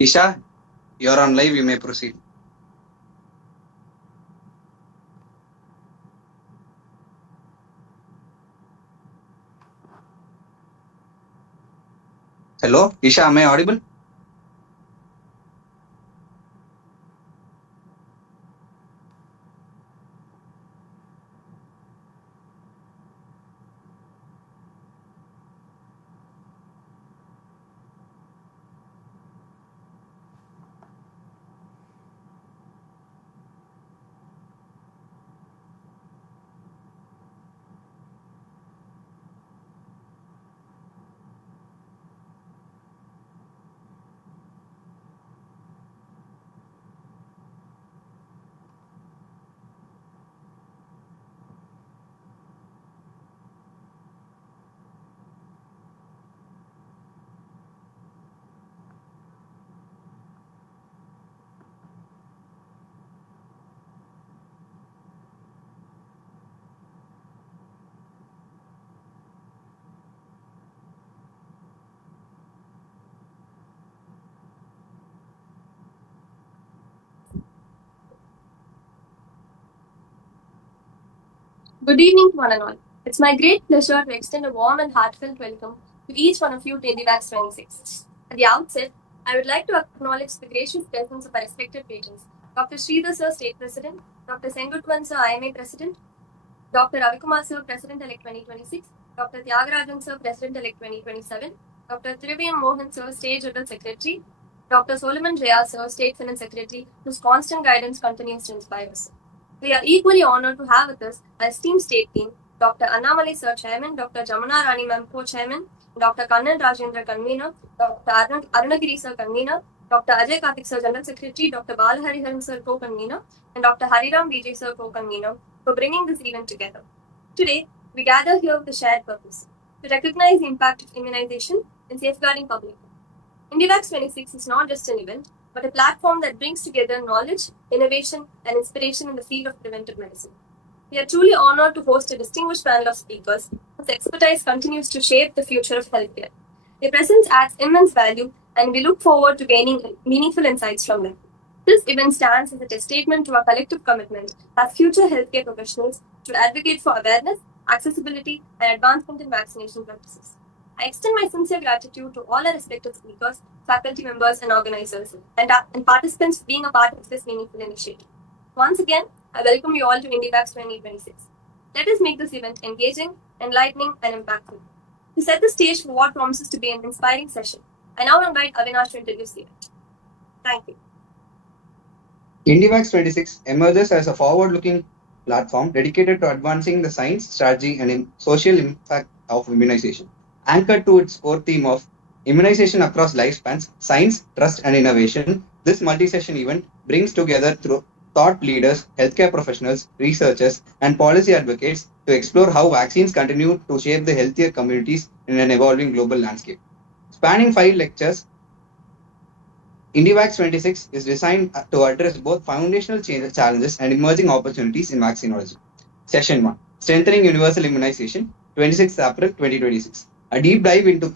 Isha, you're on live, you may proceed. Hello, Isha, am I audible? Good evening, one and all. It's my great pleasure to extend a warm and heartfelt welcome to each one of you to IndyVax 26. At the outset, I would like to acknowledge the gracious presence of our respected patrons, Dr. Sridhar Sir, State President, Dr. Sengutwan Sir, IMA President, Dr. Ravikumar Sir, President-elect 2026, Dr. Tyagarajan Sir, President-elect 2027, Dr. Thiruviyam Mohan Sir, State General Secretary, Dr. Solomon Jaya Sir, State Finance Secretary, whose constant guidance continues to inspire us. We are equally honored to have with us our esteemed state team, Dr. Annamalai Sir, Chairman, Dr. Jamuna Rani Ma'am, Co-Chairman, Dr. Kannan Rajendra, Convener, Dr. Arunagiri Sir, Convener, Dr. Ajay Karthik Sir, General Secretary, Dr. Balahariharan Sir, Co-Convener, and Dr. Hariram Vijay Sir, Co-Convener, for bringing this event together. Today, we gather here with a shared purpose, to recognize the impact of immunization in safeguarding public health. IndyVax 26 is not just an event, but a platform that brings together knowledge, innovation, and inspiration in the field of preventive medicine. We are truly honored to host a distinguished panel of speakers whose expertise continues to shape the future of healthcare. Their presence adds immense value, and we look forward to gaining meaningful insights from them. This event stands as a testament to our collective commitment as future healthcare professionals to advocate for awareness, accessibility, and advancement in vaccination practices. I extend my sincere gratitude to all our respected speakers, faculty members, and organizers, and participants for being a part of this meaningful initiative. Once again, I welcome you all to IndyVax 2026. Let us make this event engaging, enlightening, and impactful. To set the stage for what promises to be an inspiring session, I now invite Avinash to introduce the event. Thank you. IndyVax 26 emerges as a forward-looking platform dedicated to advancing the science, strategy, and social impact of immunization. Anchored to its core theme of immunization across lifespans, science, trust, and innovation, this multi-session event brings together through thought leaders, healthcare professionals, researchers, and policy advocates to explore how vaccines continue to shape the healthier communities in an evolving global landscape. Spanning 5 lectures, IndyVax 26 is designed to address both foundational challenges and emerging opportunities in vaccinology. Session 1, Strengthening Universal Immunization, 26th April 2026. A deep dive into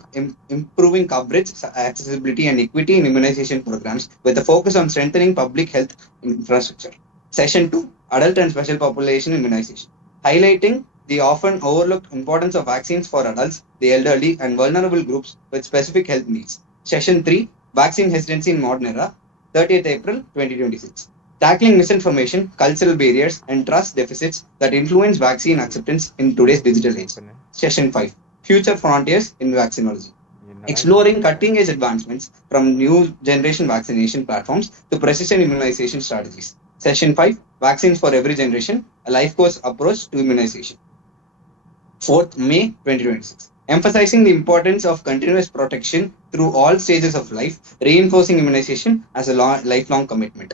improving coverage, accessibility, and equity in immunization programs with a focus on strengthening public health infrastructure. Session 2, Adult and Special Population Immunization, highlighting the often overlooked importance of vaccines for adults, the elderly, and vulnerable groups with specific health needs. Session 3, Vaccine Hesitancy in Modern Era, 30th April 2026. Tackling misinformation, cultural barriers, and trust deficits that influence vaccine acceptance in today's digital age. Session 5, Future Frontiers in Vaccinology, exploring cutting-edge advancements from new generation vaccination platforms to precision immunization strategies. Session 5, Vaccines for Every Generation, a life course approach to immunization. 4th May 2026. Emphasizing the importance of continuous protection through all stages of life, reinforcing immunization as a lifelong commitment.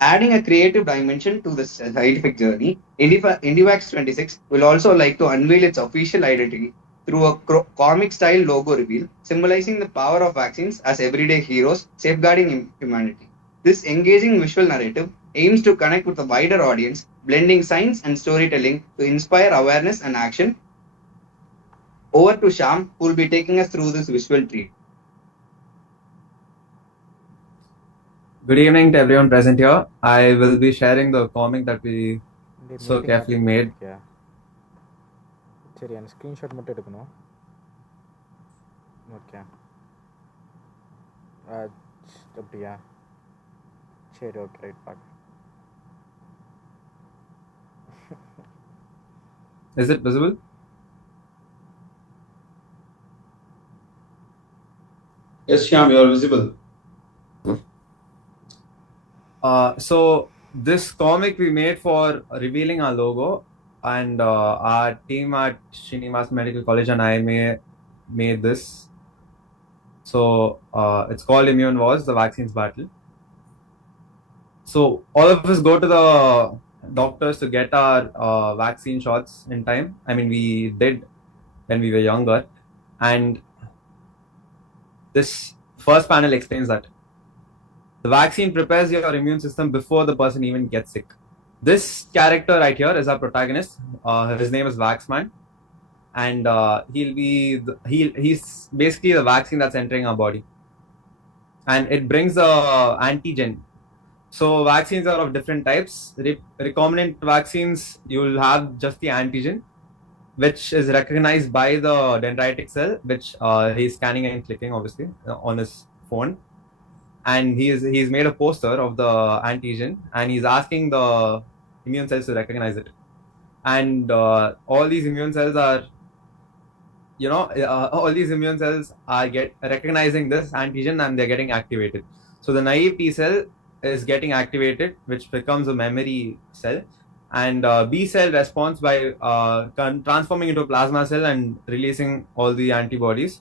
Adding a creative dimension to the scientific journey, IndyVax 26 will also like to unveil its official identity through a comic-style logo reveal, symbolizing the power of vaccines as everyday heroes safeguarding humanity. This engaging visual narrative aims to connect with a wider audience, blending science and storytelling to inspire awareness and action. Over to Sham, who will be taking us through this visual treat. Good evening to everyone present here. I will be sharing the comic that we so carefully made. சரி அந்த screenshot மட்டும் எடுக்கணும். Okay அப்படியா? சரி okay right பார்க்க. Is it visible? Yes, Shyam, you are visible. So this comic we made for revealing our logo, and our team at Srinivas Medical College and IMA made this. So it's called Immune Wars, the Vaccines Battle. So all of us go to the doctors to get our vaccine shots in time. I mean, we did when we were younger, and this first panel explains that the vaccine prepares your immune system before the person even gets sick. This character right here is our protagonist. His name is Vaxman, and he's basically the vaccine that's entering our body, and it brings the antigen. So vaccines are of different types. Recombinant vaccines, you will have just the antigen, which is recognized by the dendritic cell, which he's scanning and clicking obviously on his phone. And he's made a poster of the antigen, and he's asking the immune cells to recognize it. And all these immune cells are, all these immune cells are recognizing this antigen, and they're getting activated. So the naive T cell is getting activated, which becomes a memory cell, and B cell responds by transforming into a plasma cell and releasing all the antibodies.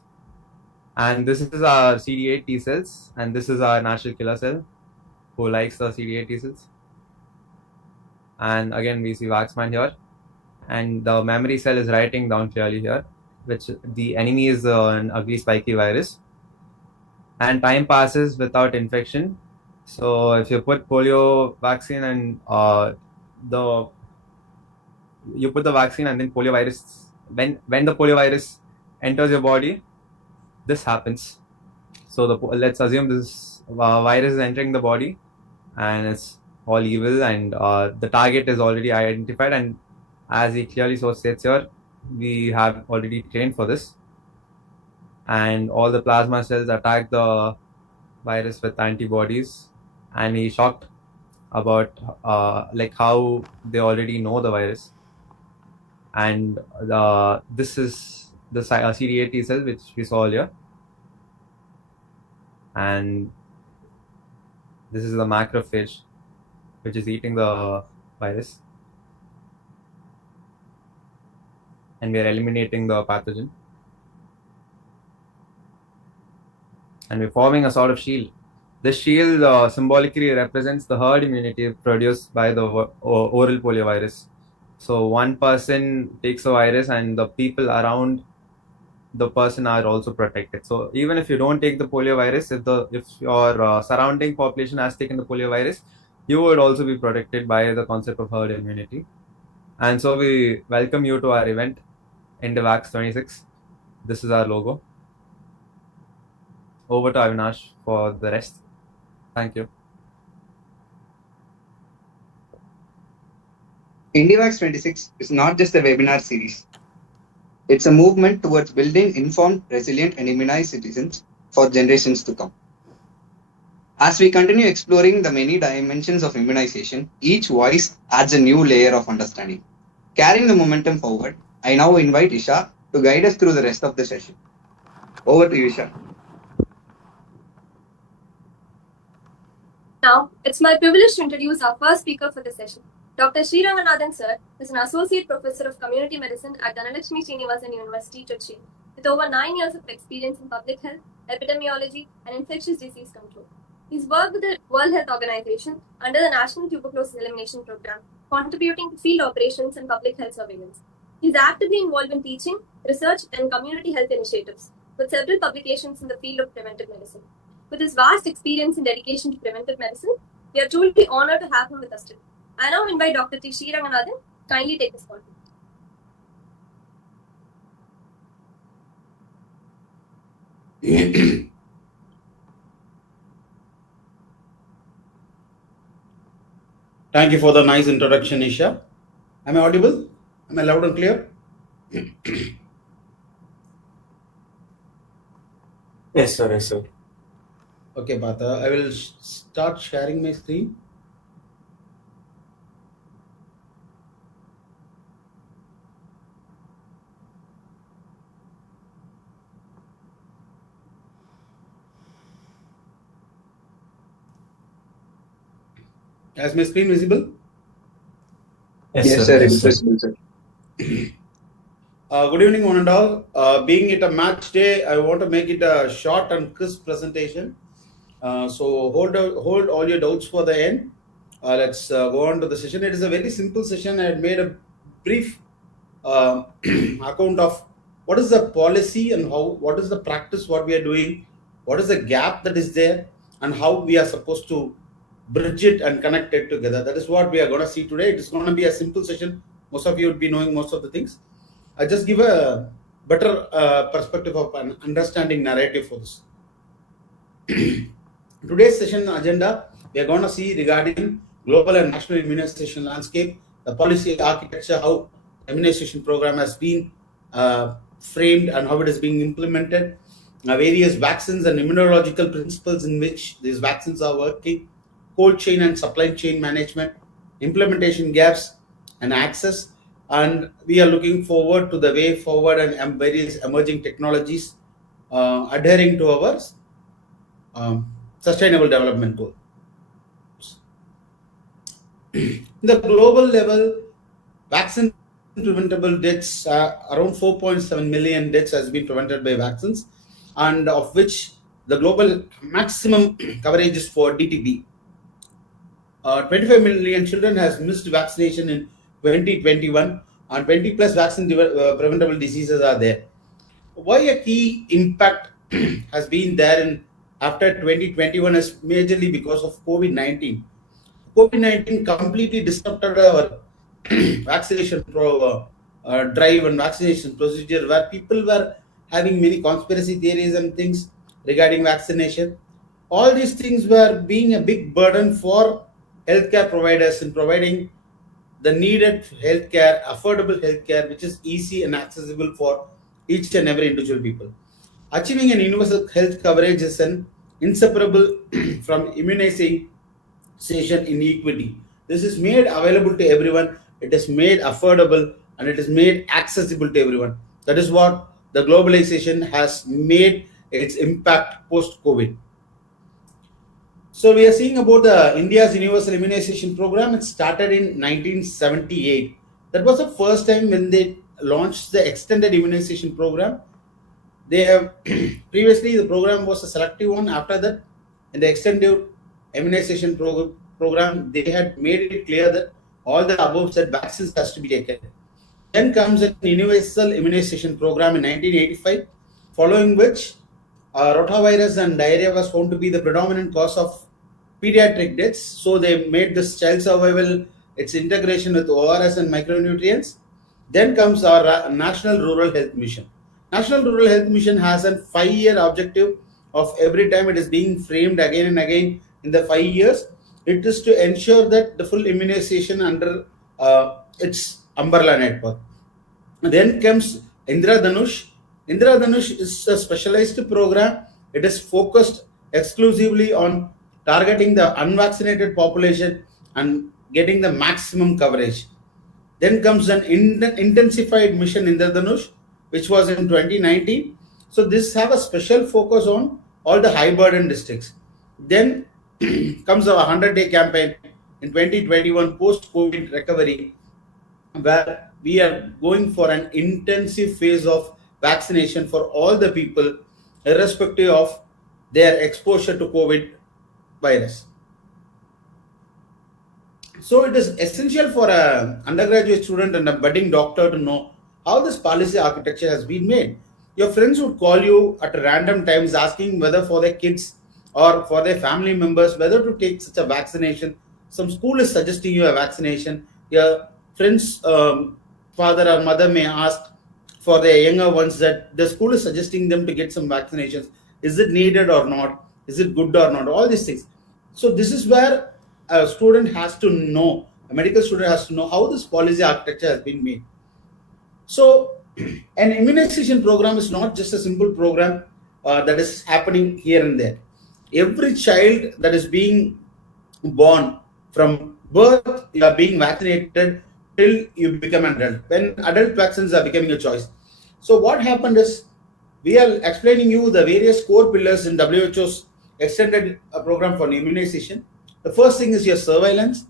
And this is our CD8 T cells, and this is our natural killer cell who likes the CD8 T cells. And again, we see Vaxman here, and the memory cell is writing down clearly here, which the enemy is an ugly spiky virus. And time passes without infection. So if you put polio vaccine and you put the vaccine and then polio virus, when the polio virus enters your body, this happens. So let's assume this virus is entering the body, and it's all evil, and the target is already identified, and as he clearly so states here, we have already trained for this, and all the plasma cells attack the virus with antibodies, and he's shocked about how they already know the virus. And this is the CD8 T cell which we saw earlier, and this is the macrophage which is eating the virus, and we are eliminating the pathogen, and we're forming a sort of shield. This shield symbolically represents the herd immunity produced by the oral poliovirus. So one person takes the virus, and the people around the person are also protected. So even if you don't take the poliovirus, if your surrounding population has taken the poliovirus, you would also be protected by the concept of herd immunity. And so we welcome you to our event, IndiVax 26. This is our logo. Over to Avinash for the rest. Thank you. IndiVax 26 is not just a webinar series. It's a movement towards building informed, resilient, and immunized citizens for generations to come. As we continue exploring the many dimensions of immunization, each voice adds a new layer of understanding. Carrying the momentum forward, I now invite Isha to guide us through the rest of the session. Over to you, Isha. Now, it's my privilege to introduce our first speaker for the session. Dr. Sriranganathan sir is an Associate Professor of Community Medicine at Dhanalakshmi Srinivasan University, Trichy, with over 9 years of experience in public health, epidemiology, and infectious disease control. He's worked with the World Health Organization under the National Tuberculosis Elimination Program, contributing to field operations and public health surveillance. He's actively involved in teaching, research, and community health initiatives, with several publications in the field of preventive medicine. With his vast experience and dedication to preventive medicine, we are truly honored to have him with us today. I now invite Dr. T. Sriranganathan to kindly take this call. Thank you for the nice introduction, Isha. Am I audible? Am I loud and clear? Yes, sir. Yes, sir. Okay, Partha. I will start sharing my screen. Is my screen visible? Yes, sir. It's visible, sir. Good evening, one and all. Being it a match day, I want to make it a short and crisp presentation. So hold all your doubts for the end. Let's go on to the session. It is a very simple session. I had made a brief account of what is the policy and what is the practice, what we are doing, what is the gap that is there, and how we are supposed to bridge it and connect it together. That is what we are going to see today. It is going to be a simple session. Most of you would be knowing most of the things. I just give a better perspective of an understanding narrative for this. Today's session agenda, we are going to see regarding global and national immunization landscape, the policy architecture, how the immunization program has been framed and how it is being implemented, various vaccines and immunological principles in which these vaccines are working, cold chain and supply chain management, implementation gaps and access, and we are looking forward to the way forward and various emerging technologies adhering to our sustainable development goals. In the global level, vaccine preventable deaths, around 4.7 million deaths has been prevented by vaccines, and of which the global maximum coverage is for DTP. 25 million children has missed vaccination in 2021, and 20 plus vaccine preventable diseases are there. Why a key impact has been there in after 2021 is majorly because of COVID-19. COVID-19 completely disrupted our vaccination drive and vaccination procedure, where people were having many conspiracy theories and things regarding vaccination. All these things were being a big burden for healthcare providers in providing the needed healthcare, affordable healthcare, which is easy and accessible for each and every individual people. Achieving an universal health coverage is an inseparable from immunization inequity. This is made available to everyone, it is made affordable, and it is made accessible to everyone. That is what the globalization has made its impact post-COVID. So we are seeing about the India's universal immunization program. It started in 1978. That was the first time when they launched the extended immunization program. They have previously the program was a selective one. After that, in the extended immunization program, they had made it clear that all the above said vaccines has to be taken. Then comes a universal immunization program in 1985, following which rotavirus and diarrhea was found to be the predominant cause of pediatric deaths. So they made this child survival, its integration with ORS and micronutrients. Then comes our National Rural Health Mission. National Rural Health Mission has a 5-year objective of every time it is being framed again and again in the 5 years. It is to ensure that the full immunization under its umbrella network. Then comes Indra Dhanush. Indra Dhanush is a specialized program. It is focused exclusively on targeting the unvaccinated population and getting the maximum coverage. Then comes an intensified mission Indra Dhanush, which was in 2019. So this have a special focus on all the high burden districts. Then comes our 100-day campaign in 2021 post-COVID recovery, where we are going for an intensive phase of vaccination for all the people, irrespective of their exposure to COVID virus. So it is essential for an undergraduate student and a budding doctor to know how this policy architecture has been made. Your friends would call you at random times asking whether for their kids or for their family members whether to take such a vaccination. Some school is suggesting you a vaccination. Your friend's father or mother may ask for their younger ones that the school is suggesting them to get some vaccinations. Is it needed or not? Is it good or not? All these things. So this is where a student has to know, a medical student has to know how this policy architecture has been made. So, an immunization program is not just a simple program that is happening here and there. Every child that is being born, from birth, you are being vaccinated till you become an adult. When adult vaccines are becoming a choice. So, what happened is we are explaining you the various core pillars in WHO's extended program for immunization. The first thing is your surveillance,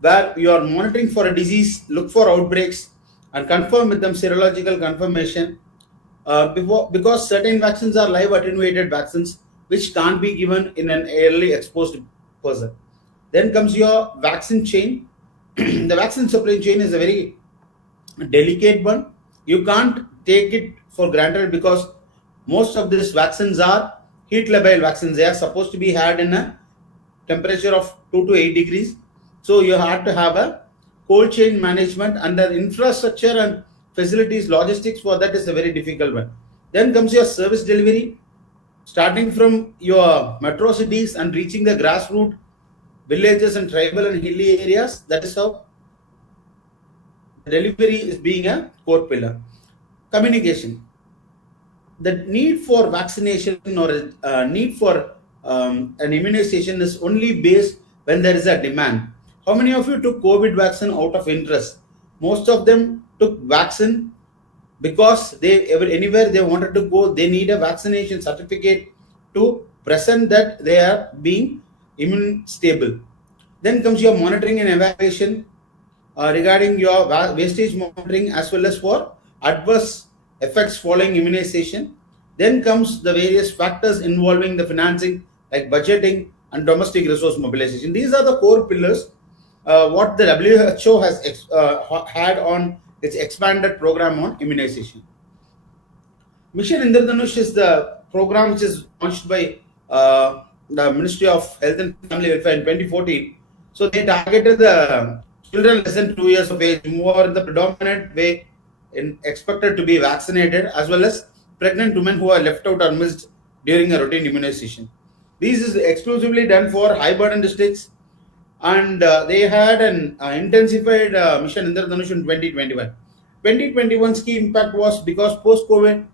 where you are monitoring for a disease, look for outbreaks, and confirm with them serological confirmation. Because certain vaccines are live attenuated vaccines which can't be given in an early exposed person. Then comes your vaccine chain. The vaccine supply chain is a very delicate one. You can't take it for granted because most of these vaccines are heat labile vaccines. They are supposed to be had in a temperature of 2 to 8 degrees. So you have to have a cold chain management, and the infrastructure and facilities, logistics for that is a very difficult one. Then comes your service delivery, starting from your metro cities and reaching the grassroots villages and tribal and hilly areas. That is how delivery is being a core pillar. Communication. The need for vaccination or need for an immunization is only based when there is a demand. How many of you took COVID vaccine out of interest? Most of them took vaccine because anywhere they wanted to go, they need a vaccination certificate to present that they are being immune stable. Then comes your monitoring and evaluation regarding your wastage monitoring as well as for adverse effects following immunization. Then comes the various factors involving the financing like budgeting and domestic resource mobilization. These are the core pillars what the WHO has had on its expanded program on immunization. Mission Indradhanush is the program which is launched by the Ministry of Health and Family Welfare in 2014. So they targeted the children less than 2 years of age, more in the predominant way expected to be vaccinated, as well as pregnant women who are left out or missed during a routine immunization. This is exclusively done for high burden districts, and they had an intensified Mission Indradhanush in 2021. 2021's key impact was because post-COVID,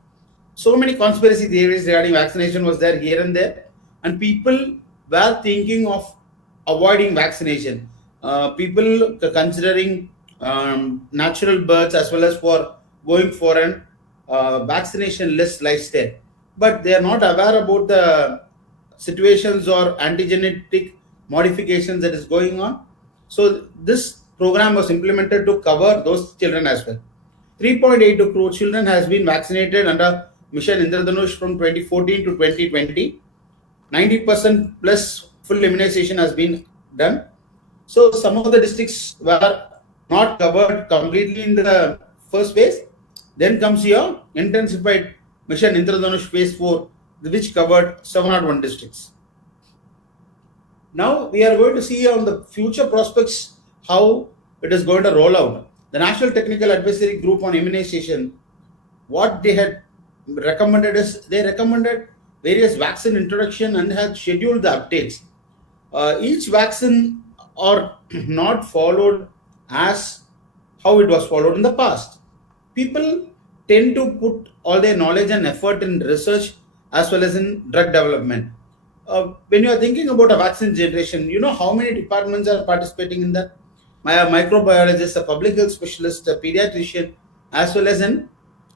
so many conspiracy theories regarding vaccination was there here and there, and people were thinking of avoiding vaccination. People considering natural births as well as for going for an vaccination-less lifestyle, but they are not aware about the situations or antigenetic modifications that is going on. So this program was implemented to cover those children as well. 3.82 crore children has been vaccinated under Mission Indradhanush from 2014 to 2020. 90% plus full immunization has been done. So some of the districts were not covered completely in the first phase. Then comes your intensified Mission Indradhanush phase 4, which covered 701 districts. Now we are going to see on the future prospects how it is going to roll out. The National Technical Advisory Group on Immunization, what they had recommended is they recommended various vaccine introduction and had scheduled the updates. Each vaccine are not followed as how it was followed in the past. People tend to put all their knowledge and effort in research as well as in drug development. When you are thinking about a vaccine generation, you know how many departments are participating in that? A microbiologist, a public health specialist, a pediatrician, as well as a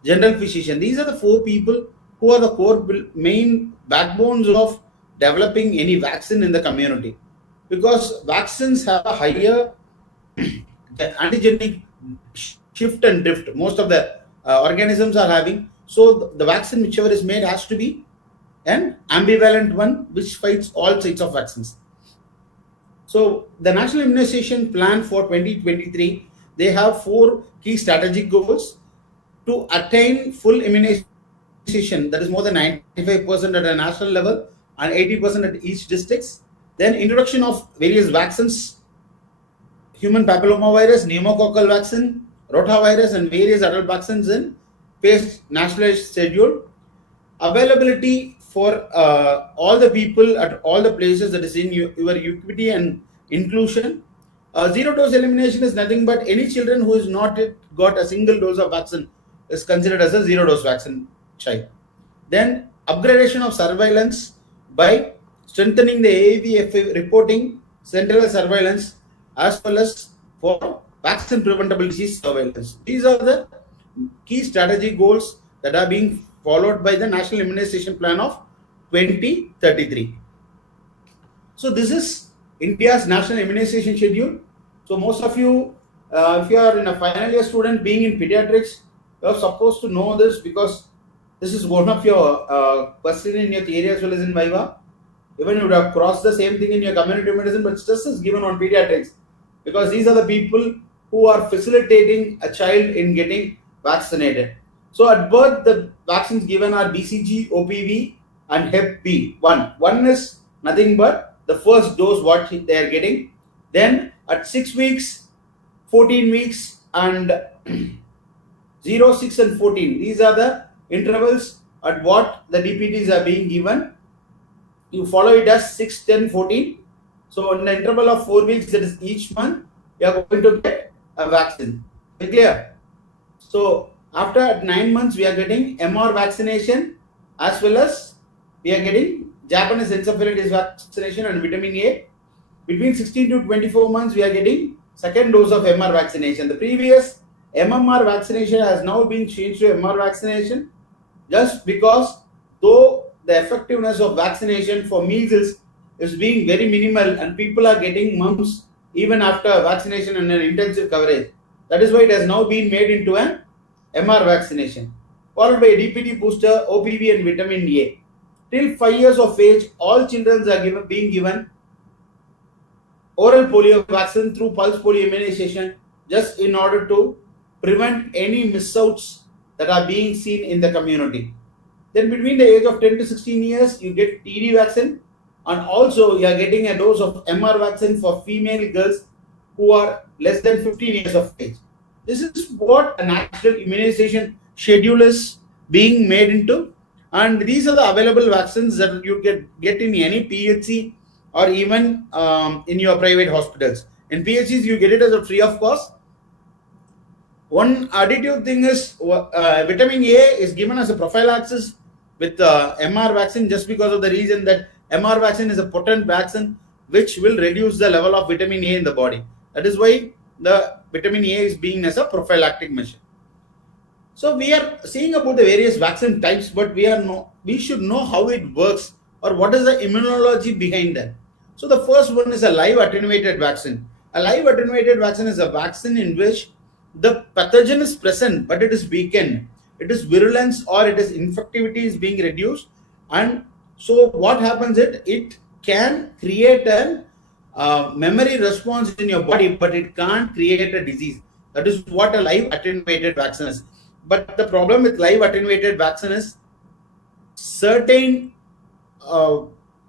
general physician. These are the 4 people who are the core main backbones of developing any vaccine in the community. Because vaccines have a higher antigenic shift and drift. Most of the organisms are having. So the vaccine whichever is made has to be an ambivalent one which fights all sides of vaccines. So the National Immunization Plan for 2023, they have 4 key strategic goals to attain full immunization, that is more than 95% at a national level and 80% at each districts. Then introduction of various vaccines, human papillomavirus, pneumococcal vaccine, rotavirus and various adult vaccines in phased nationalized schedule. Availability for all the people at all the places that is in your ubiquity and inclusion. Zero dose elimination is nothing but any children who is not yet got a single dose of vaccine is considered as a zero dose vaccine child. Then upgradation of surveillance by strengthening the AAVF reporting, central surveillance, as well as for vaccine preventable disease surveillance. These are the key strategy goals that are being followed by the National Immunization Plan of 2033. So this is India's national immunization schedule. So most of you, if you are in a final year student being in pediatrics, you are supposed to know this because this is one of your question in your theory as well as in Viva. Even you would have crossed the same thing in your community medicine, but stress is given on pediatrics because these are the people who are facilitating a child in getting vaccinated. So at birth, the vaccines given are BCG, OPV, and Hep B. One is nothing but the first dose what they are getting. Then at 6 weeks, 14 weeks, and 0, 6, and 14. These are the intervals at what the DPTs are being given. You follow it as 6, 10, 14. So in the interval of 4 weeks, that is each month, you are going to get a vaccine. Be clear? So after 9 months, we are getting MR vaccination as well as we are getting Japanese encephalitis vaccination and vitamin A. Between 16 to 24 months, we are getting second dose of MR vaccination. The previous MMR vaccination has now been changed to MR vaccination just because though the effectiveness of vaccination for measles is being very minimal and people are getting mumps even after vaccination and an intensive coverage. That is why it has now been made into an MR vaccination, followed by a DPT booster, OPV and vitamin A. Till 5 years of age, all children are being given oral polio vaccine through pulse polio immunization just in order to prevent any missouts that are being seen in the community. Then between the age of 10 to 16 years, you get TD vaccine and also you are getting a dose of MR vaccine for female girls who are less than 15 years of age. This is what a national immunization schedule is being made into, and these are the available vaccines that you get in any PHC or even in your private hospitals. In PHCs, you get it as a free of cost. One additive thing is vitamin A is given as a prophylaxis with MR vaccine just because of the reason that MR vaccine is a potent vaccine which will reduce the level of vitamin A in the body. That is why the vitamin A is being as a prophylactic measure. So we are seeing about the various vaccine types, but we should know how it works or what is the immunology behind that. So the first one is a live attenuated vaccine. A live attenuated vaccine is a vaccine in which the pathogen is present, but it is weakened. It is virulence or it is infectivity is being reduced. And so what happens is it can create a memory response in your body, but it can't create a disease. That is what a live attenuated vaccine is. But the problem with live attenuated vaccine is certain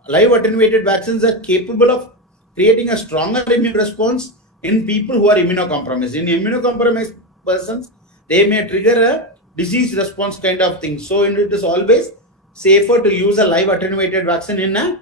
live attenuated vaccines are capable of creating a stronger immune response in people who are immunocompromised. In immunocompromised persons, they may trigger a disease response kind of thing. So it is always safer to use a live attenuated vaccine in a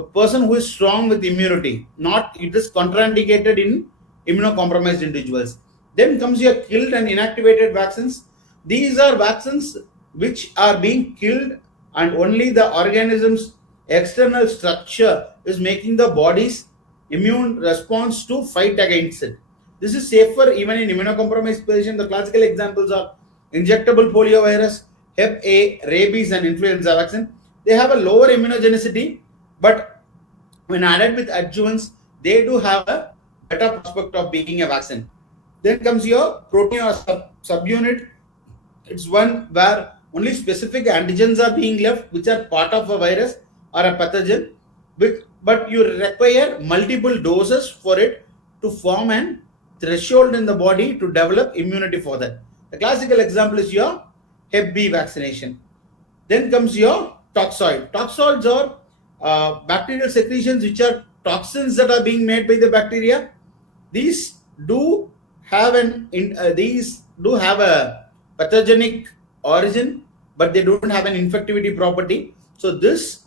person who is strong with immunity. Not it is contraindicated in immunocompromised individuals. Then comes your killed and inactivated vaccines. These are vaccines which are being killed and only the organism's external structure is making the body's immune response to fight against it. This is safer even in immunocompromised patients. The classical examples are injectable polio virus, Hep A, rabies and influenza vaccine. They have a lower immunogenicity, but when added with adjuvants, they do have a better prospect of being a vaccine. Then comes your protein or subunit. It's one where only specific antigens are being left, which are part of a virus or a pathogen, but you require multiple doses for it to form an threshold in the body to develop immunity for that. The classical example is your Hep B vaccination. Then comes your toxoid. Toxoids are bacterial secretions which are toxins that are being made by the bacteria. These do have a pathogenic origin, but they don't have an infectivity property. So this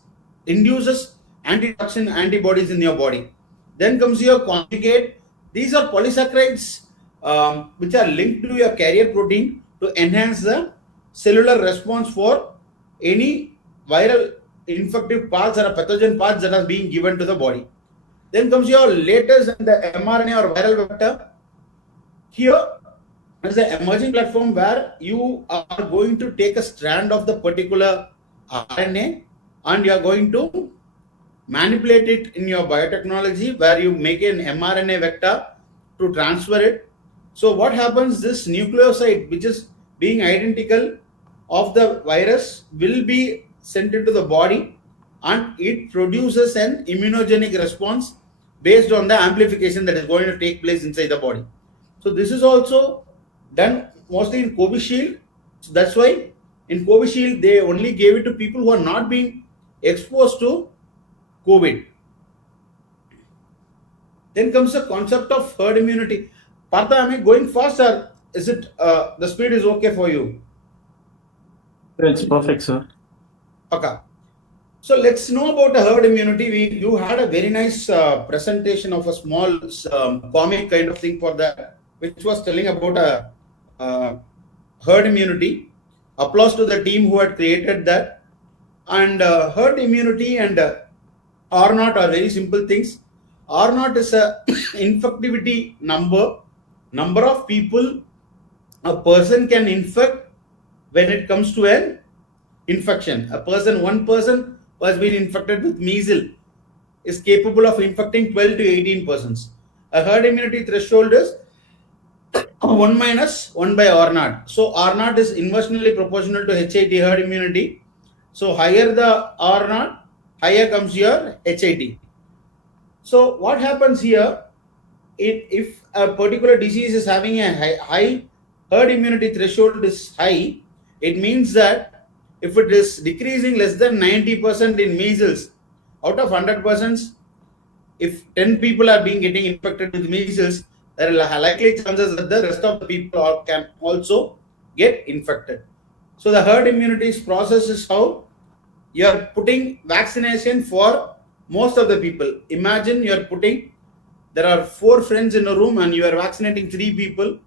induces antitoxin antibodies in your body. Then comes your conjugate. These are polysaccharides which are linked to your carrier protein to enhance the cellular response for any viral infective parts or pathogen parts that are being given to the body. Then comes your latest and the mRNA or viral vector. Here is an emerging platform where you are going to take a strand of the particular RNA and you are going to manipulate it in your biotechnology where you make an mRNA vector to transfer it. So what happens, this nucleoside which is being identical of the virus will be sent into the body and it produces an immunogenic response based on the amplification that is going to take place inside the body. So this is also done mostly in Covishield. So that's why in Covishield they only gave it to people who are not being exposed to COVID. Then comes the concept of herd immunity. Partha, am I going fast or is it the speed is okay for you? It's perfect, sir. Okay. So let's know about the herd immunity. You had a very nice presentation of a small comic kind of thing for that, which was telling about a herd immunity. Applause to the team who had created that. And herd immunity and R naught are very simple things. R naught is a infectivity number of people a person can infect when it comes to an infection. One person who has been infected with measles is capable of infecting 12 to 18 persons. A herd immunity threshold is 1 minus 1 by R naught. So R naught is inversely proportional to HIT, herd immunity. So higher the R naught, higher comes your HIT. So what happens here, if a particular disease is having a high herd immunity threshold is high, it means that if it is decreasing less than 90% in measles, out of 100 persons, if 10 people are getting infected with measles, there are likely chances that the rest of the people can also get infected. So the herd immunity process is how you are putting vaccination for most of the people. Imagine you are there are 4 friends in a room and you are vaccinating 3 people.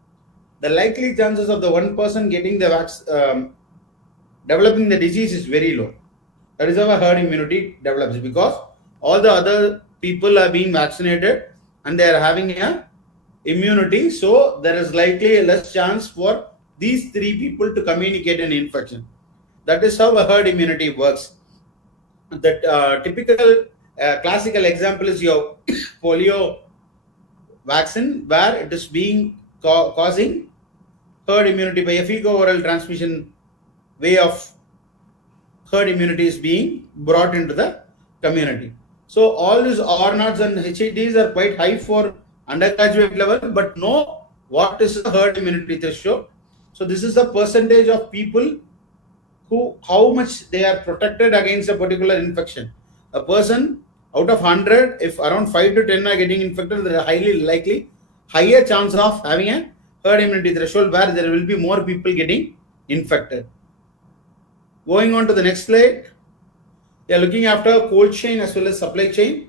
The likely chances of the one person getting the developing the disease is very low. That is how a herd immunity develops, because all the other people are being vaccinated and they are having a immunity. So there is likely a less chance for these 3 people to communicate an infection. That is how a herd immunity works. The typical classical example is your polio vaccine, where it is being causing herd immunity by a fecal-oral transmission way of herd immunity is being brought into the community. So all these R naughts and HITs are quite high for undergraduate level, but know what is the herd immunity threshold. So this is the percentage of people how much they are protected against a particular infection. A person out of 100, if around 5 to 10 are getting infected, there are highly likely higher chance of having a herd immunity threshold where there will be more people getting infected. Going on to the next slide, they are looking after cold chain as well as supply chain.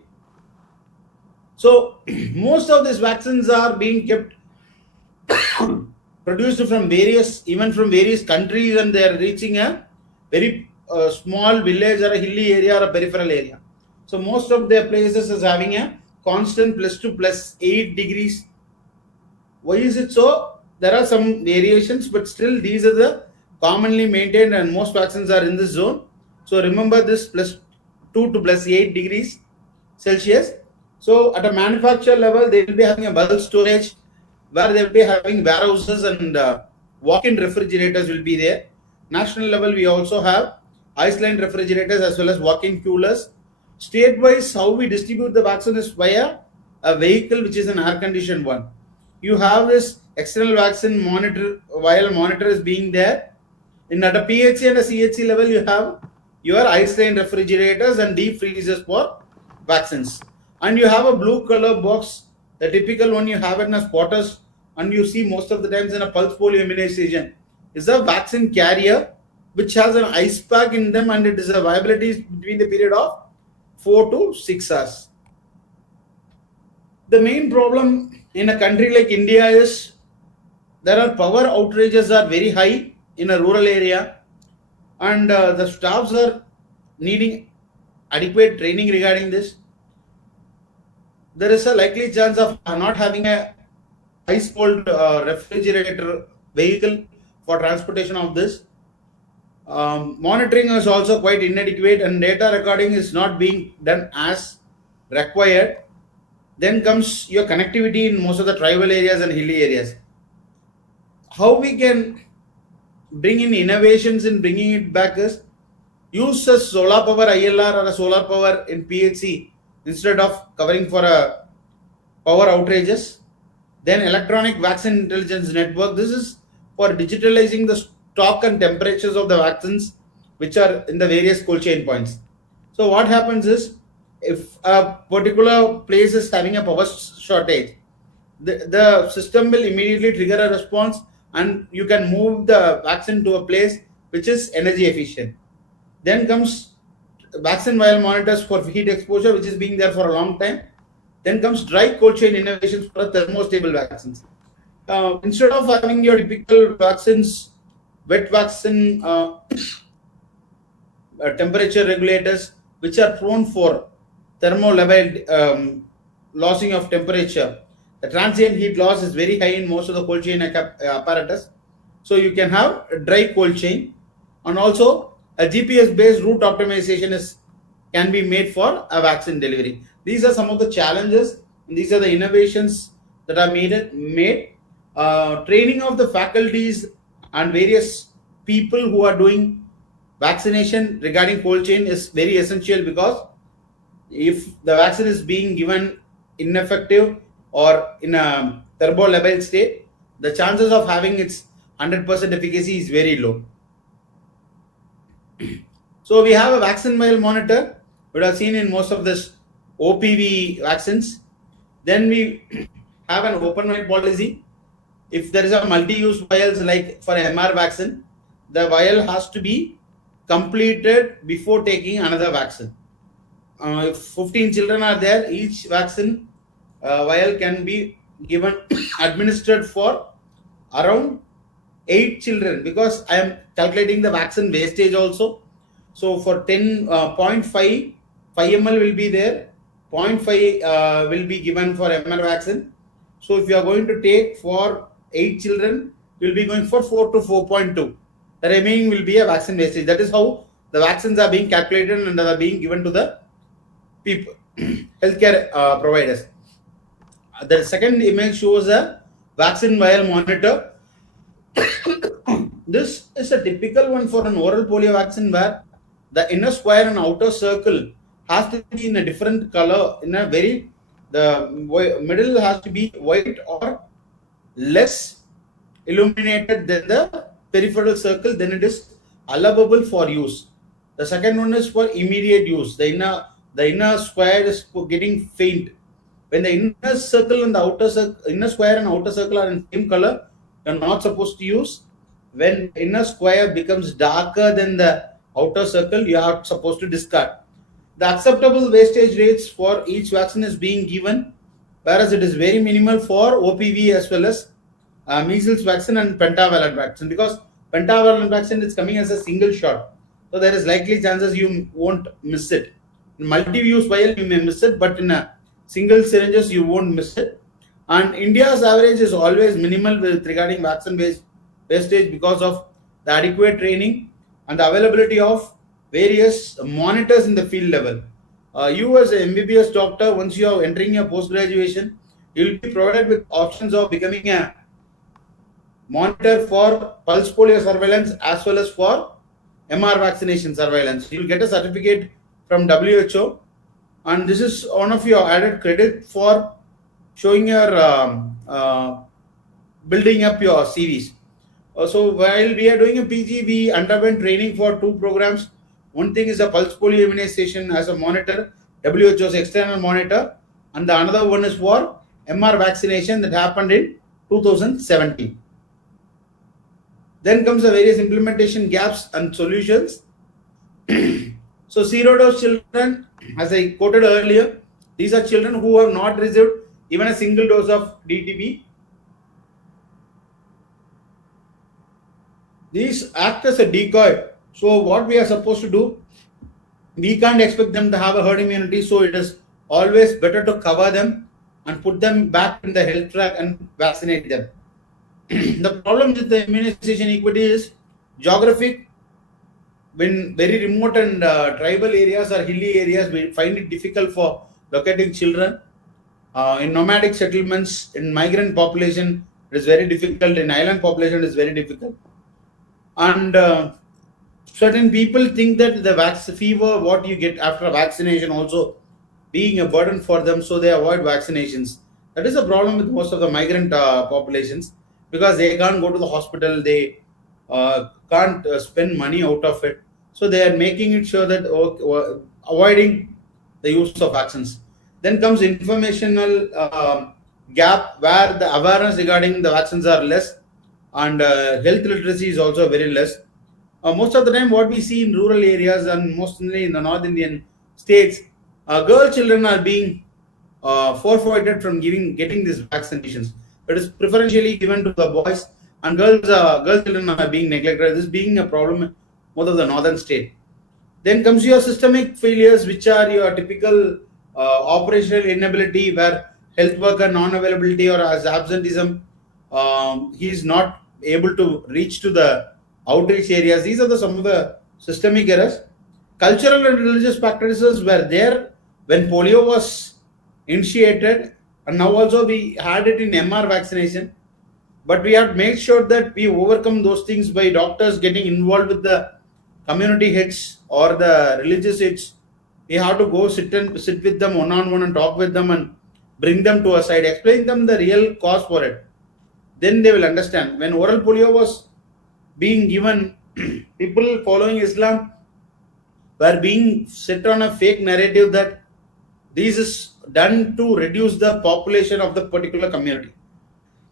So most of these vaccines are being kept produced from various countries, and they are reaching a very small village or a hilly area or a peripheral area. So most of their places is having a constant +2 +8 degrees. Why is it so? There are some variations, but still these are the commonly maintained and most vaccines are in this zone. So remember this +2 to +8 degrees Celsius. So at a manufacturer level, they will be having a bulk storage where they will be having warehouses and walk-in refrigerators will be there. National level, we also have ice-line refrigerators as well as walk-in coolers. State-wise, how we distribute the vaccine is via a vehicle which is an air-conditioned one. You have this external vaccine monitor, while monitor is being there. At a PHC and a CHC level, you have your ice-line refrigerators and deep freezers for vaccines. And you have a blue color box, the typical one you have in a spotters, and you see most of the times in a pulse polio immunization, is a vaccine carrier which has an ice pack in them, and it is a viability between the period of 4 to 6 hours. The main problem in a country like India is there are power outages are very high in a rural area, and the staffs are needing adequate training regarding this. There is a likely chance of not having a ice cold refrigerator vehicle for transportation of this. Monitoring is also quite inadequate, and data recording is not being done as required. Then comes your connectivity in most of the tribal areas and hilly areas. How we can bring in innovations in bringing it back is use a solar power ILR or a solar power in PHC instead of covering for a power outages. Then electronic vaccine intelligence network. This is for digitalizing the stock and temperatures of the vaccines which are in the various cold chain points. So what happens is, if a particular place is having a power shortage, the system will immediately trigger a response, and you can move the vaccine to a place which is energy efficient. Then comes vaccine vial monitors for heat exposure, which is being there for a long time. Then comes dry cold chain innovations for thermostable vaccines. Instead of having your typical vaccines, wet vaccine temperature regulators, which are prone for thermo-level losing of temperature, the transient heat loss is very high in most of the cold chain apparatus. So you can have a dry cold chain, and also a GPS-based route optimization can be made for a vaccine delivery. These are some of the challenges, and these are the innovations that are made. Training of the faculties and various people who are doing vaccination regarding cold chain is very essential, because if the vaccine is being given ineffective or in a turbo-level state, the chances of having its 100% efficacy is very low. So we have a vaccine vial monitor, we have seen in most of this OPV vaccines. Then we have an open vial policy. If there is a multi-use vials, like for MR vaccine, the vial has to be completed before taking another vaccine. If 15 children are there, each vaccine vial can be given administered for around 8 children, because I am calculating the vaccine wastage also. So for 10.5 5 ml will be there, 0.5 will be given for MR vaccine. So if you are going to take for 8 children, you will be going for 4 to 4.2. The remaining will be a vaccine wastage. That is how the vaccines are being calculated and are being given to the people, healthcare providers. The second image shows a vaccine vial monitor. This is a typical one for an oral polio vaccine, where the inner square and outer circle has to be in a different color. The middle has to be white or less illuminated than the peripheral circle, then it is allowable for use. The second one is for immediate use. The inner square is getting faint. When the inner circle and the inner square and outer circle are in same color, you are not supposed to use. When the inner square becomes darker than the outer circle, you are supposed to discard. The acceptable wastage rates for each vaccine is being given, whereas it is very minimal for OPV as well as measles vaccine and pentavalent vaccine, because pentavalent vaccine is coming as a single shot. So there is likely chances you won't miss it. In multi-use vial you may miss it, but in a single syringes you won't miss it. And India's average is always minimal with regarding vaccine wastage, because of the adequate training and the availability of various monitors in the field level. You as an MBBS doctor, once you are entering your post-graduation, you will be provided with options of becoming a monitor for pulse polio surveillance as well as for MR vaccination surveillance. You will get a certificate from WHO, and this is one of your added credit for showing your building up your CVs. So while we are doing a PG, we underwent training for 2 programs. One thing is a pulse polio immunization as a monitor, WHO's external monitor, and the another one is for MR vaccination that happened in 2017. Then comes the various implementation gaps and solutions. So zero dose children, as I quoted earlier, these are children who have not received even a single dose of DTP. These act as a decoy. So what we are supposed to do, we can't expect them to have a herd immunity, so it is always better to cover them and put them back in the health track and vaccinate them. The problem with the immunization equity is geographic. When very remote and tribal areas or hilly areas, we find it difficult for locating children. In nomadic settlements, in migrant population, it is very difficult. In island population, it is very difficult. And certain people think that the fever, what you get after vaccination, also being a burden for them, so they avoid vaccinations. That is a problem with most of the migrant populations, because they can't go to the hospital, they can't spend money out of it. So they are making it sure that avoiding the use of vaccines. Then comes informational gap, where the awareness regarding the vaccines are less, and health literacy is also very less. Most of the time, what we see in rural areas and mostly in the North Indian states, girl children are being forfeited from getting these vaccinations. It is preferentially given to the boys, and girl children are being neglected. This being a problem in most of the northern state. Then comes your systemic failures, which are your typical operational inability, where health worker non-availability or as absenteeism, he is not able to reach to the outreach areas. These are some of the systemic errors. Cultural and religious practices were there when polio was initiated, and now also we had it in MR vaccination. But we have made sure that we overcome those things by doctors getting involved with the community heads or the religious heads. We have to go sit with them one-on-one and talk with them and bring them to a side, explain them the real cause for it. Then they will understand. When oral polio was being given, people following Islam were being set on a fake narrative that this is done to reduce the population of the particular community.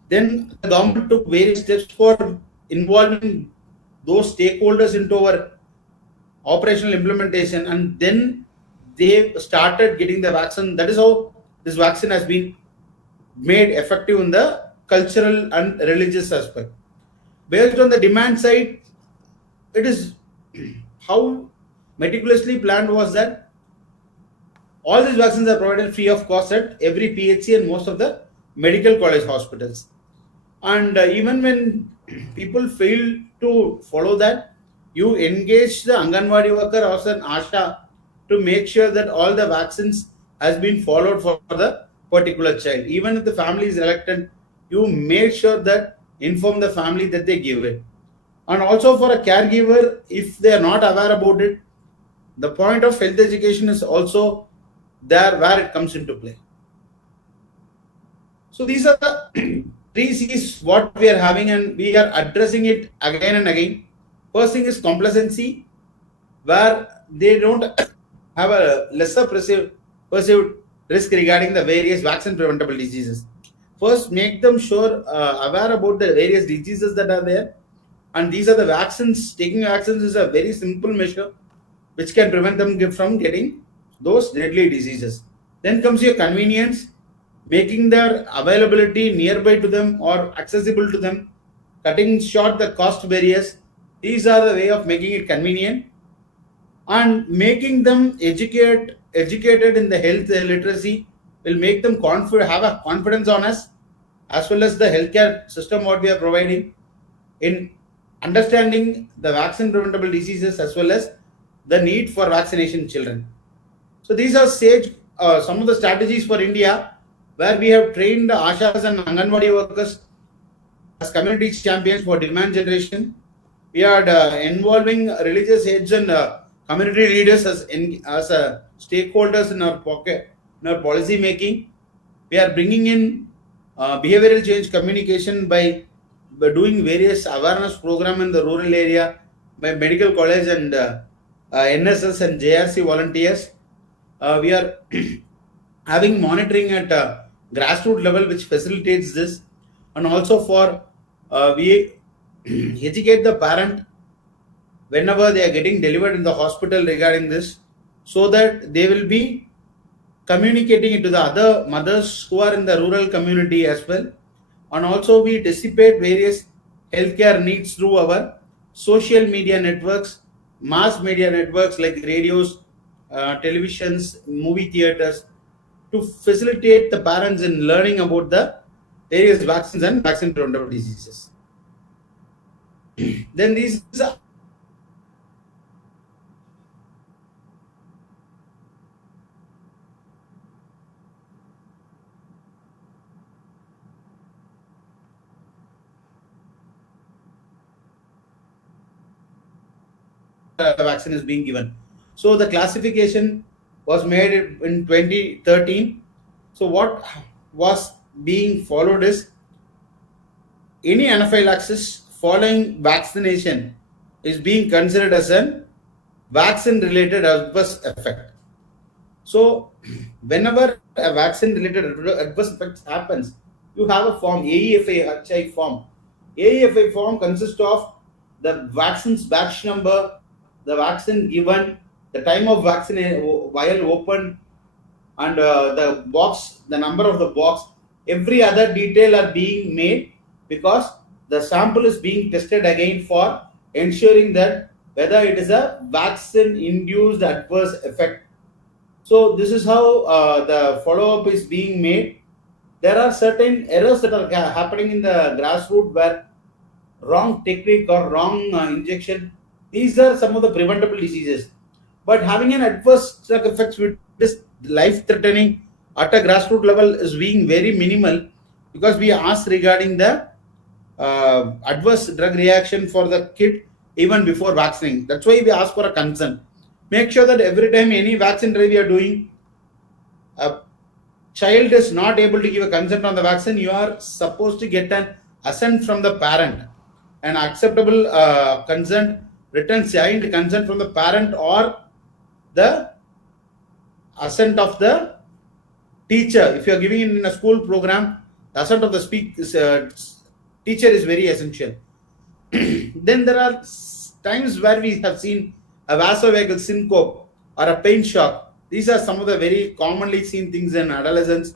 Then the government took various steps for involving those stakeholders into our operational implementation, and then they started getting the vaccine. That is how this vaccine has been made effective in the cultural and religious aspect. Based on the demand side, it is how meticulously planned was that all these vaccines are provided free of cost at every PHC and most of the medical college hospitals. And even when people fail to follow that, you engage the Anganwadi worker or an ASHA to make sure that all the vaccines has been followed for the particular child. Even if the family is reluctant, you make sure that inform the family that they give it. And also for a caregiver, if they are not aware about it, the point of health education is also there where it comes into play. So these are the 3 C's what we are having, and we are addressing it again and again. First thing is complacency, where they don't have a lesser perceived risk regarding the various vaccine preventable diseases. First, make them aware about the various diseases that are there, and these are the vaccines. Taking vaccines is a very simple measure which can prevent them from getting those deadly diseases. Then comes your convenience, making their availability nearby to them or accessible to them, cutting short the cost barriers. These are the way of making it convenient, and making them educated in the health literacy will make them have a confidence on us, as well as the healthcare system what we are providing in understanding the vaccine preventable diseases as well as the need for vaccination children. So these are some of the strategies for India, where we have trained the Ashas and Anganwadi workers as community champions for demand generation. We are involving religious heads and community leaders as stakeholders in our policy making. We are bringing in behavioral change communication by doing various awareness program in the rural area by medical college and NSS and JRC volunteers. We are having monitoring at grassroots level, which facilitates this, and also for we educate the parent whenever they are getting delivered in the hospital regarding this, so that they will be communicating it to the other mothers who are in the rural community as well. And also we dissipate various healthcare needs through our social media networks, mass media networks like radios, televisions, movie theaters, to facilitate the parents in learning about the various vaccines and vaccine preventable diseases. Then these vaccine is being given. So the classification was made in 2013. So what was being followed is any anaphylaxis following vaccination is being considered as a vaccine related adverse effect. So whenever a vaccine related adverse effect happens, you have a form, AEFI HI form. AEFI form consists of the vaccine's batch number, the vaccine given, the time of vaccine vial open, and the box, the number of the box. Every other detail are being made because the sample is being tested again for ensuring that whether it is a vaccine induced adverse effect. So this is how the follow-up is being made. There are certain errors that are happening in the grassroots where wrong technique or wrong injection. These are some of the preventable diseases. But having an adverse drug effects which is life-threatening at a grassroots level is being very minimal, because we asked regarding the adverse drug reaction for the kid even before vaccinating. That's why we ask for a consent. Make sure that every time any vaccine drive you are doing, a child is not able to give a consent on the vaccine, you are supposed to get an assent from the parent, an acceptable consent, written signed consent from the parent, or the assent of the teacher. If you are giving it in a school program, the assent of the teacher is very essential. Then there are times where we have seen a vasovagal syncope or a pain shock. These are some of the very commonly seen things in adolescents.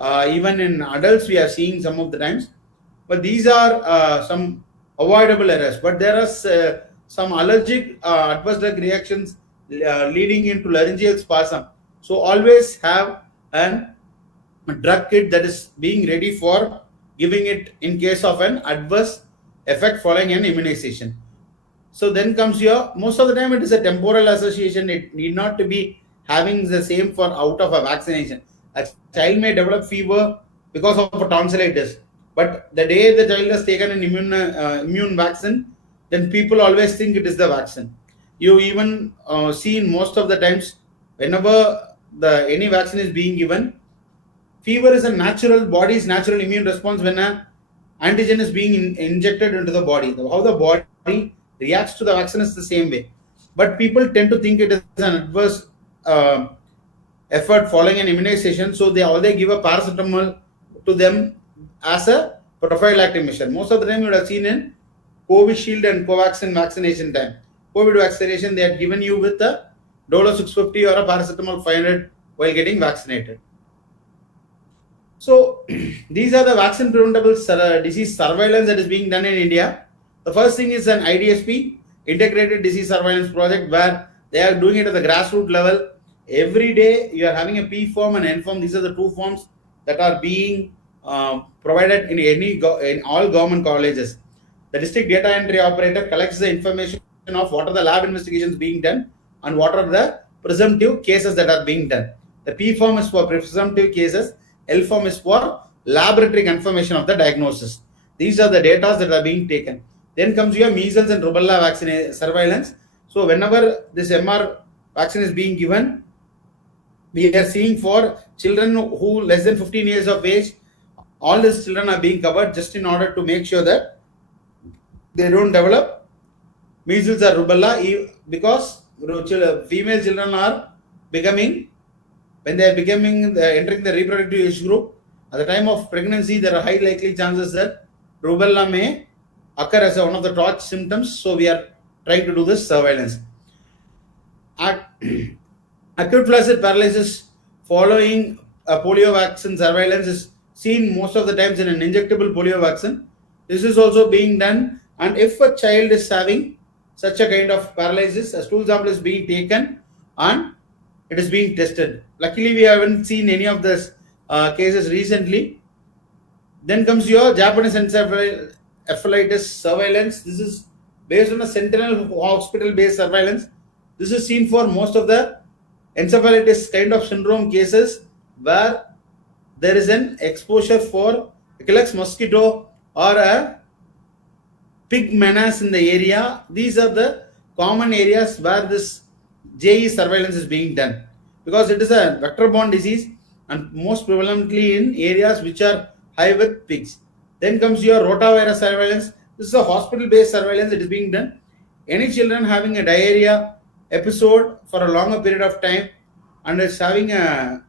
Even in adults, we are seeing some of the times. But these are some avoidable errors. But there are some allergic adverse drug reactions leading into laryngeal spasm. So always have a drug kit that is being ready for giving it in case of an adverse effect following an immunization. So then comes your, most of the time it is a temporal association. It need not to be having the same for out of a vaccination. A child may develop fever because of a tonsillitis, but the day the child has taken an immune vaccine, then people always think it is the vaccine. You even see in most of the times, whenever any vaccine is being given, fever is a natural body's natural immune response when an antigen is being injected into the body. How the body reacts to the vaccine is the same way. But people tend to think it is an adverse effort following an immunization, so they give a paracetamol to them as a prophylactic measure. Most of the time you would have seen in Covishield and Covaxin vaccination time. COVID vaccination, they had given you with a Dolo 650 or a paracetamol 500 while getting vaccinated. So these are the vaccine preventable disease surveillance that is being done in India. The first thing is an IDSP, Integrated Disease Surveillance Project, where they are doing it at the grassroots level. Every day you are having a P form and N form. These are the two forms that are being provided in all government colleges. The district data entry operator collects the information of what are the lab investigations being done and what are the presumptive cases that are being done. The P form is for presumptive cases. L form is for laboratory confirmation of the diagnosis. These are the data that are being taken. Then comes your measles and rubella vaccine surveillance. So whenever this MR vaccine is being given, we are seeing for children who less than 15 years of age, all these children are being covered just in order to make sure that they don't develop measles or rubella, because female children are becoming, when they are entering the reproductive age group, at the time of pregnancy, there are high likely chances that rubella may occur as one of the torch symptoms. So we are trying to do this surveillance. Acute flaccid paralysis following polio vaccine surveillance is seen most of the times in an injectable polio vaccine. This is also being done, and if a child is having such a kind of paralysis, a stool sample is being taken and it is being tested. Luckily, we haven't seen any of this cases recently. Then comes your Japanese encephalitis surveillance. This is based on a sentinel hospital-based surveillance. This is seen for most of the encephalitis kind of syndrome cases where there is an exposure for Culex mosquito or a pig menace in the area. These are the common areas where this JE surveillance is being done, because it is a vector-borne disease and most prevalently in areas which are high with pigs. Then comes your rotavirus surveillance. This is a hospital-based surveillance that is being done. Any children having a diarrhea episode for a longer period of time and is having a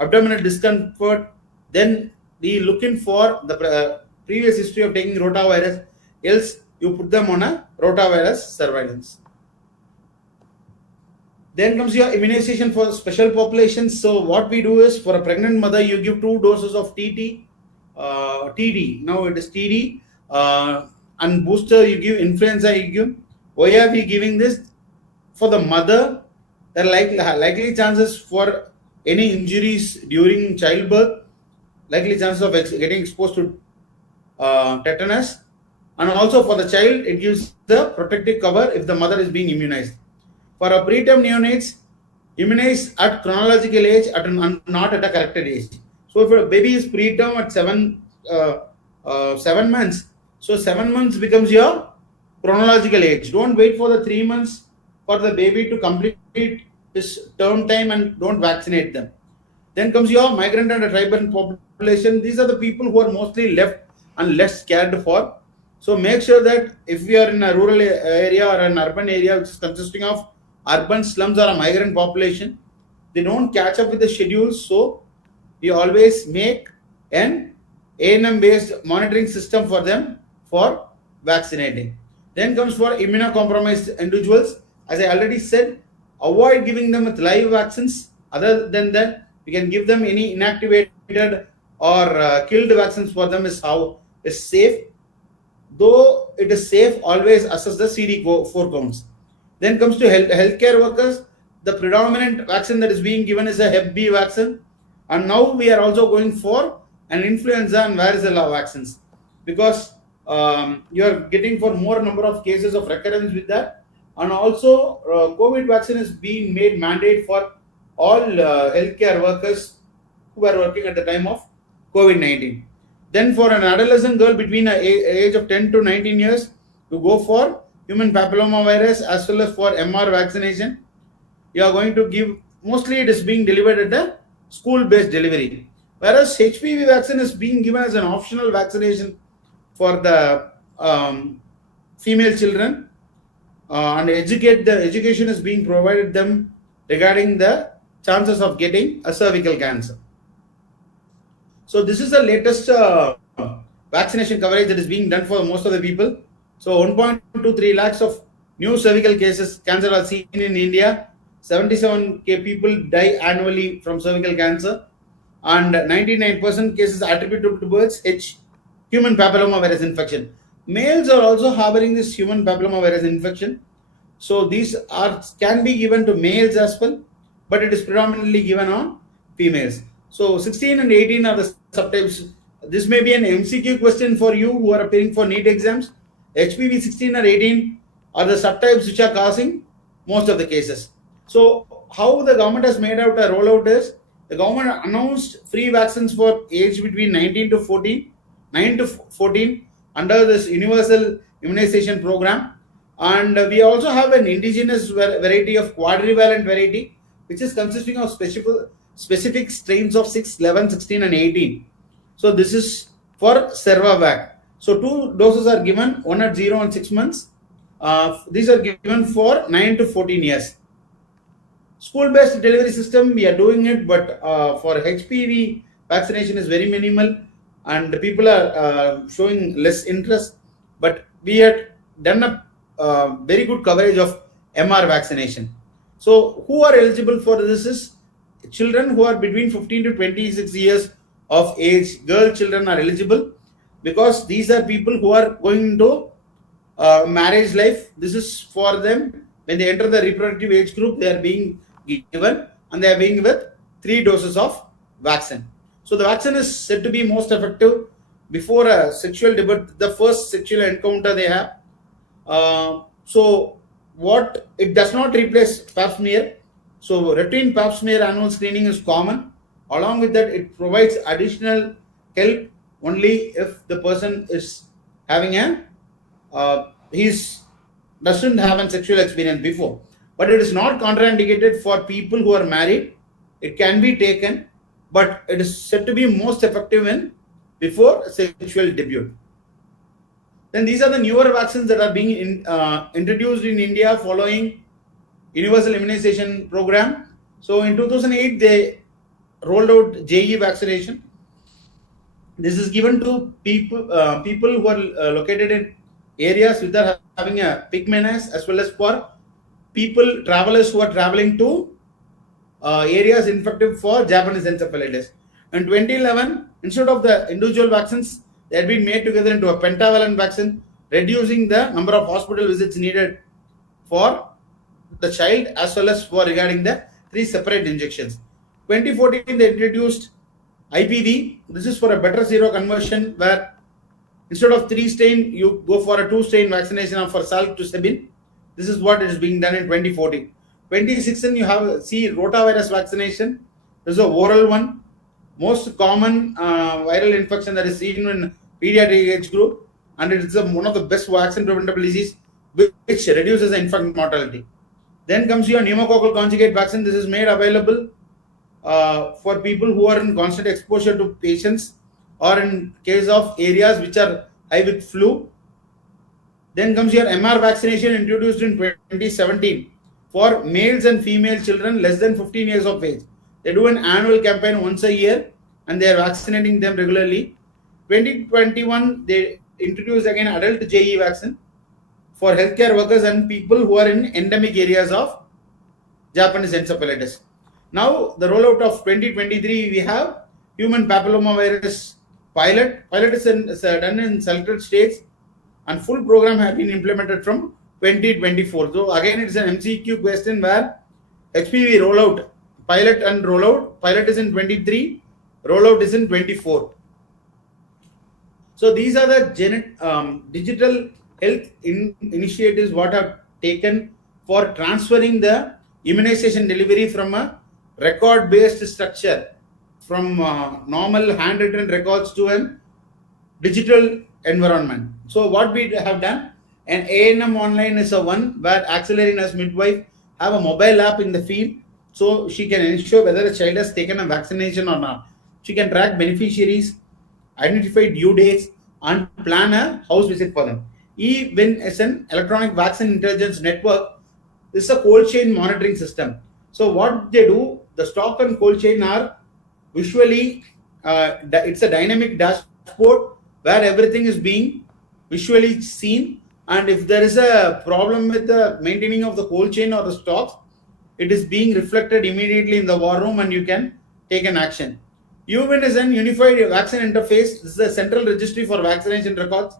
abdominal discomfort, then we looking for the previous history of taking rotavirus, else you put them on a rotavirus surveillance. Then comes your immunization for special populations. So what we do is, for a pregnant mother, you give 2 doses of TD. Now it is TD, and booster you give influenza. You give. Why are we giving this? For the mother, there are likely chances for any injuries during childbirth, likely chances of getting exposed to tetanus, and also for the child, it gives the protective cover if the mother is being immunized. For a preterm neonates, immunize at chronological age and not at a corrected age. So if a baby is preterm at 7 months, so 7 months becomes your chronological age. Don't wait for the 3 months for the baby to complete his term time and don't vaccinate them. Then comes your migrant and tribal population. These are the people who are mostly left and less cared for. So make sure that if we are in a rural area or an urban area which is consisting of urban slums or a migrant population, they don't catch up with the schedules. So we always make an A&M based monitoring system for them for vaccinating. Then comes for immunocompromised individuals. As I already said, avoid giving them with live vaccines. Other than that, we can give them any inactivated or killed vaccines for them is safe. Though it is safe, always assess the CD4 counts. Then comes to healthcare workers. The predominant vaccine that is being given is a Hep B vaccine, and now we are also going for an influenza and varicella vaccines, because you are getting for more number of cases of recurrence with that, and also COVID vaccine is being made mandate for all healthcare workers who are working at the time of COVID-19. Then for an adolescent girl between the age of 10 to 19 years, you go for human papilloma virus as well as for MR vaccination. You are going to give, mostly it is being delivered at the school-based delivery. Whereas HPV vaccine is being given as an optional vaccination for the female children, and education is being provided them regarding the chances of getting a cervical cancer. So this is the latest vaccination coverage that is being done for most of the people. So 1.23 lakhs of new cervical cases cancer are seen in India. 77k people die annually from cervical cancer, and 99% cases attributed towards human papilloma virus infection. Males are also harboring this human papilloma virus infection. So these can be given to males as well, but it is predominantly given on females. So 16 and 18 are the subtypes. This may be an MCQ question for you who are appearing for NEET exams. HPV 16 or 18 are the subtypes which are causing most of the cases. So how the government has made out a rollout is, the government announced free vaccines for age between 9 to 14 under this universal immunization program. And we also have an indigenous variety of quadrivalent variety, which is consisting of specific strains of 6, 11, 16 and 18. So this is for Cervavac. So 2 doses are given, one at 0 and 6 months. These are given for 9 to 14 years. School-based delivery system, we are doing it, but for HPV vaccination is very minimal and people are showing less interest. But we had done a very good coverage of MR vaccination. So who are eligible for this is children who are between 15 to 26 years of age, girl children are eligible, because these are people who are going into marriage life. This is for them when they enter the reproductive age group. They are being given, and they are being with 3 doses of vaccine. So the vaccine is said to be most effective before a sexual debut, the first sexual encounter they have. So what it does not replace pap smear. So routine pap smear annual screening is common. Along with that, it provides additional help only if the person is having a he's doesn't have a sexual experience before. But it is not contraindicated for people who are married. It can be taken, but it is said to be most effective in before sexual debut. Then these are the newer vaccines that are being introduced in India following universal immunization program. So in 2008, they rolled out JE vaccination. This is given to people who are located in areas which are having a peak menace, as well as for travelers who are traveling to areas infected for Japanese encephalitis. In 2011, instead of the individual vaccines, they had been made together into a pentavalent vaccine, reducing the number of hospital visits needed for the child, as well as for regarding the 3 separate injections. 2014, they introduced IPV. This is for a better seroconversion, where instead of 3 strain, you go for a 2 strain vaccination for Salk to Sabin. This is what is being done in 2014. 2016, you have rotavirus vaccination. This is a oral one. Most common viral infection that is seen in pediatric age group, and it is one of the best vaccine preventable disease which reduces the infant mortality. Then comes your pneumococcal conjugate vaccine. This is made available for people who are in constant exposure to patients, or in case of areas which are high with flu. Then comes your MR vaccination, introduced in 2017 for males and female children less than 15 years of age. They do an annual campaign once a year, and they are vaccinating them regularly. 2021, they introduced again adult JE vaccine for healthcare workers and people who are in endemic areas of Japanese encephalitis. Now, the rollout of 2023, we have human papillomavirus pilot. Pilot is done in selected states, and full program has been implemented from 2024. So again, it's an MCQ question where HPV rollout, pilot and rollout. Pilot is in 23, rollout is in 24. So these are the digital health initiatives what have taken for transferring the immunization delivery from a record-based structure, from normal handwritten records to a digital environment. So what we have done, an A&M online is a one where auxiliary nurse midwife have a mobile app in the field, so she can ensure whether a child has taken a vaccination or not. She can track beneficiaries, identify due dates, and plan a house visit for them. IMA-MSN, electronic vaccine intelligence network, this is a cold chain monitoring system. So what they do, the stock and cold chain are visually, it's a dynamic dashboard where everything is being visually seen, and if there is a problem with the maintaining of the cold chain or the stocks, it is being reflected immediately in the war room, and you can take an action. IMA-MSN unified vaccine interface. This is a central registry for vaccination records.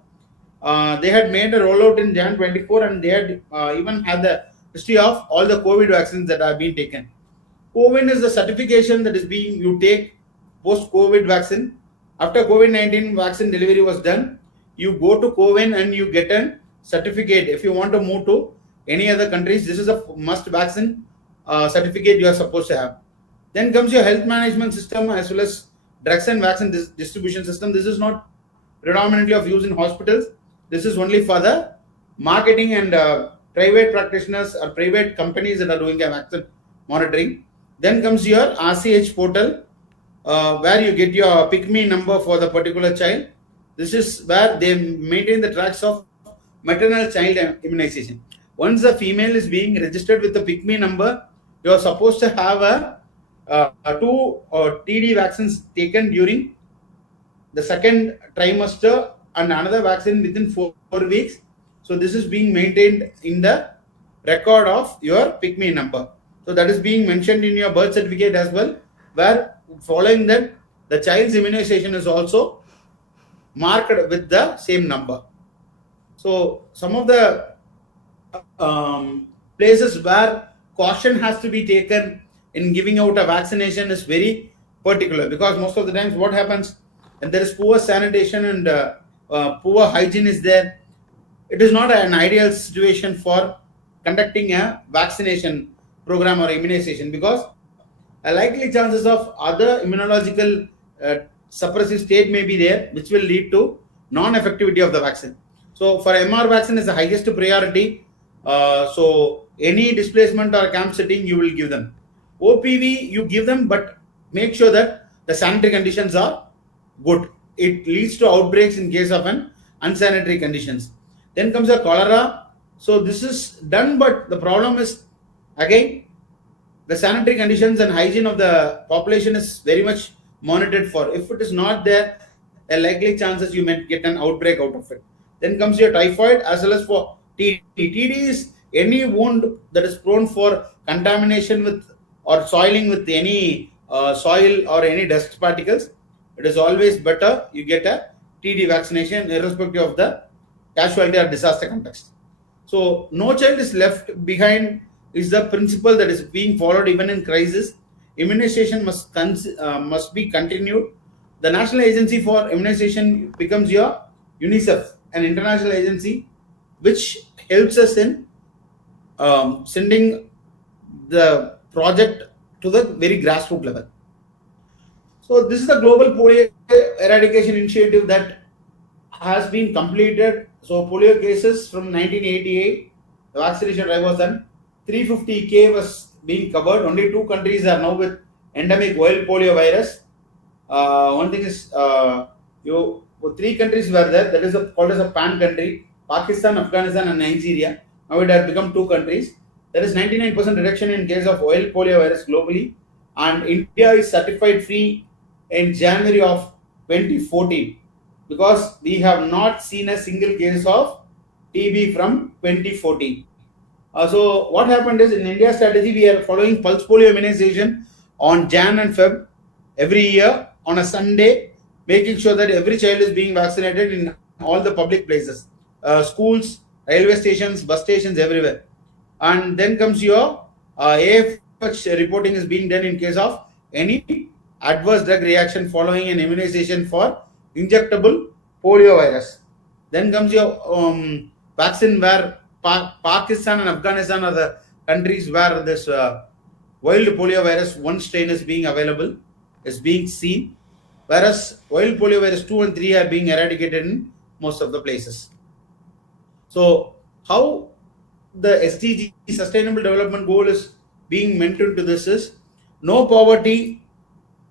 They had made a rollout in Jan 24, and they had even had the history of all the COVID vaccines that have been taken. COVID is the certification that is being you take post-COVID vaccine. After COVID-19 vaccine delivery was done, you go to COVID and you get a certificate. If you want to move to any other countries, this is a must vaccine certificate you are supposed to have. Then comes your health management system, as well as drugs and vaccine distribution system. This is not predominantly of use in hospitals. This is only for the marketing and private practitioners or private companies that are doing a vaccine monitoring. Then comes your RCH portal, where you get your pick-me number for the particular child. This is where they maintain the tracks of maternal child immunization. Once the female is being registered with the pick-me number, you are supposed to have a 2 TD vaccines taken during the second trimester and another vaccine within 4 weeks. So this is being maintained in the record of your pick-me number. So that is being mentioned in your birth certificate as well, where following that the child's immunization is also marked with the same number. So some of the places where caution has to be taken in giving out a vaccination is very particular, because most of the times what happens when there is poor sanitation and poor hygiene is there, it is not an ideal situation for conducting a vaccination program or immunization, because a likely chances of other immunological suppressive state may be there, which will lead to non-effectivity of the vaccine. So for MR vaccine is the highest priority. So any displacement or camp setting, you will give them. OPV, you give them, but make sure that the sanitary conditions are good. It leads to outbreaks in case of an unsanitary conditions. Then comes the cholera. So this is done, but the problem is, again, the sanitary conditions and hygiene of the population is very much monitored for. If it is not there, a likely chances you may get an outbreak out of it. Then comes your typhoid as well as for TD. TD is any wound that is prone for contamination with or soiling with any soil or any dust particles. It is always better you get a TD vaccination irrespective of the casualty or disaster context. So no child is left behind is the principle that is being followed even in crisis. Immunization must be continued. The National Agency for Immunization becomes your UNICEF, an international agency which helps us in sending the project to the very grassroots level. So this is the global polio eradication initiative that has been completed. So polio cases from 1988, the vaccination drive was done. 350K was being covered. Only 2 countries are now with endemic wild polio virus. One thing is, 3 countries were there. That is called as a pan country: Pakistan, Afghanistan, and Nigeria. Now it has become 2 countries. There is 99% reduction in case of wild polio virus globally, and India is certified free in January of 2014, because we have not seen a single case of TB from 2014. So what happened is, in India strategy, we are following pulse polio immunization on Jan and Feb every year on a Sunday, making sure that every child is being vaccinated in all the public places, schools, railway stations, bus stations, everywhere. And then comes your AFH reporting is being done in case of any adverse drug reaction following an immunization for injectable polio virus. Then comes your vaccine where Pakistan and Afghanistan are the countries where this wild polio virus 1 strain is being available, is being seen, whereas wild polio virus 2 and 3 are being eradicated in most of the places. So how the SDG, Sustainable Development Goal, is being mentioned to this is no poverty,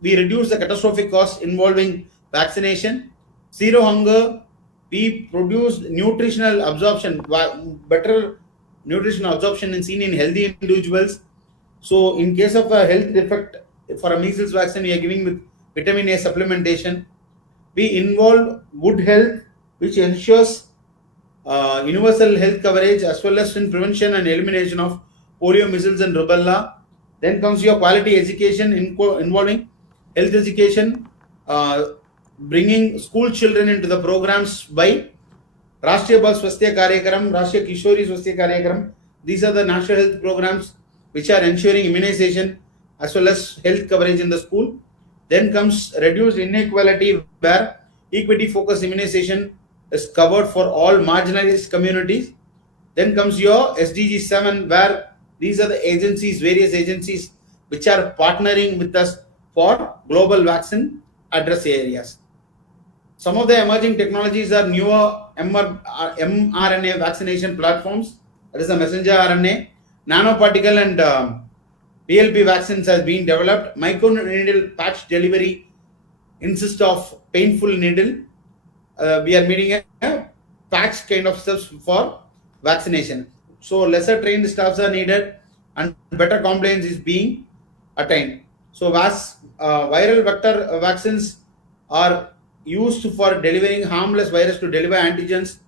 we reduce the catastrophic costs involving vaccination, zero hunger, we produce nutritional absorption, better nutritional absorption is seen in healthy individuals. So in case of a health defect for a measles vaccine, we are giving with vitamin A supplementation. We involve good health, which ensures universal health coverage as well as in prevention and elimination of polio, measles and rubella. Then comes your quality education involving health education, bringing school children into the programs by Rashtriya Bal Swasthya Karyakram, Rashtriya Kishori Swasthya Karyakram. These are the national health programs which are ensuring immunization as well as health coverage in the school. Then comes reduced inequality, where equity focused immunization is covered for all marginalized communities. Then comes your SDG 7, where these are the agencies, various agencies which are partnering with us for global vaccine address areas. Some of the emerging technologies are newer mRNA vaccination platforms, that is the messenger RNA, nanoparticle and PLP vaccines has been developed. Microneedle patch delivery instead of painful needle. We are meeting a patch kind of steps for vaccination. So lesser trained staffs are needed and better compliance is being attained. So viral vector vaccines are used for delivering harmless virus to deliver antigens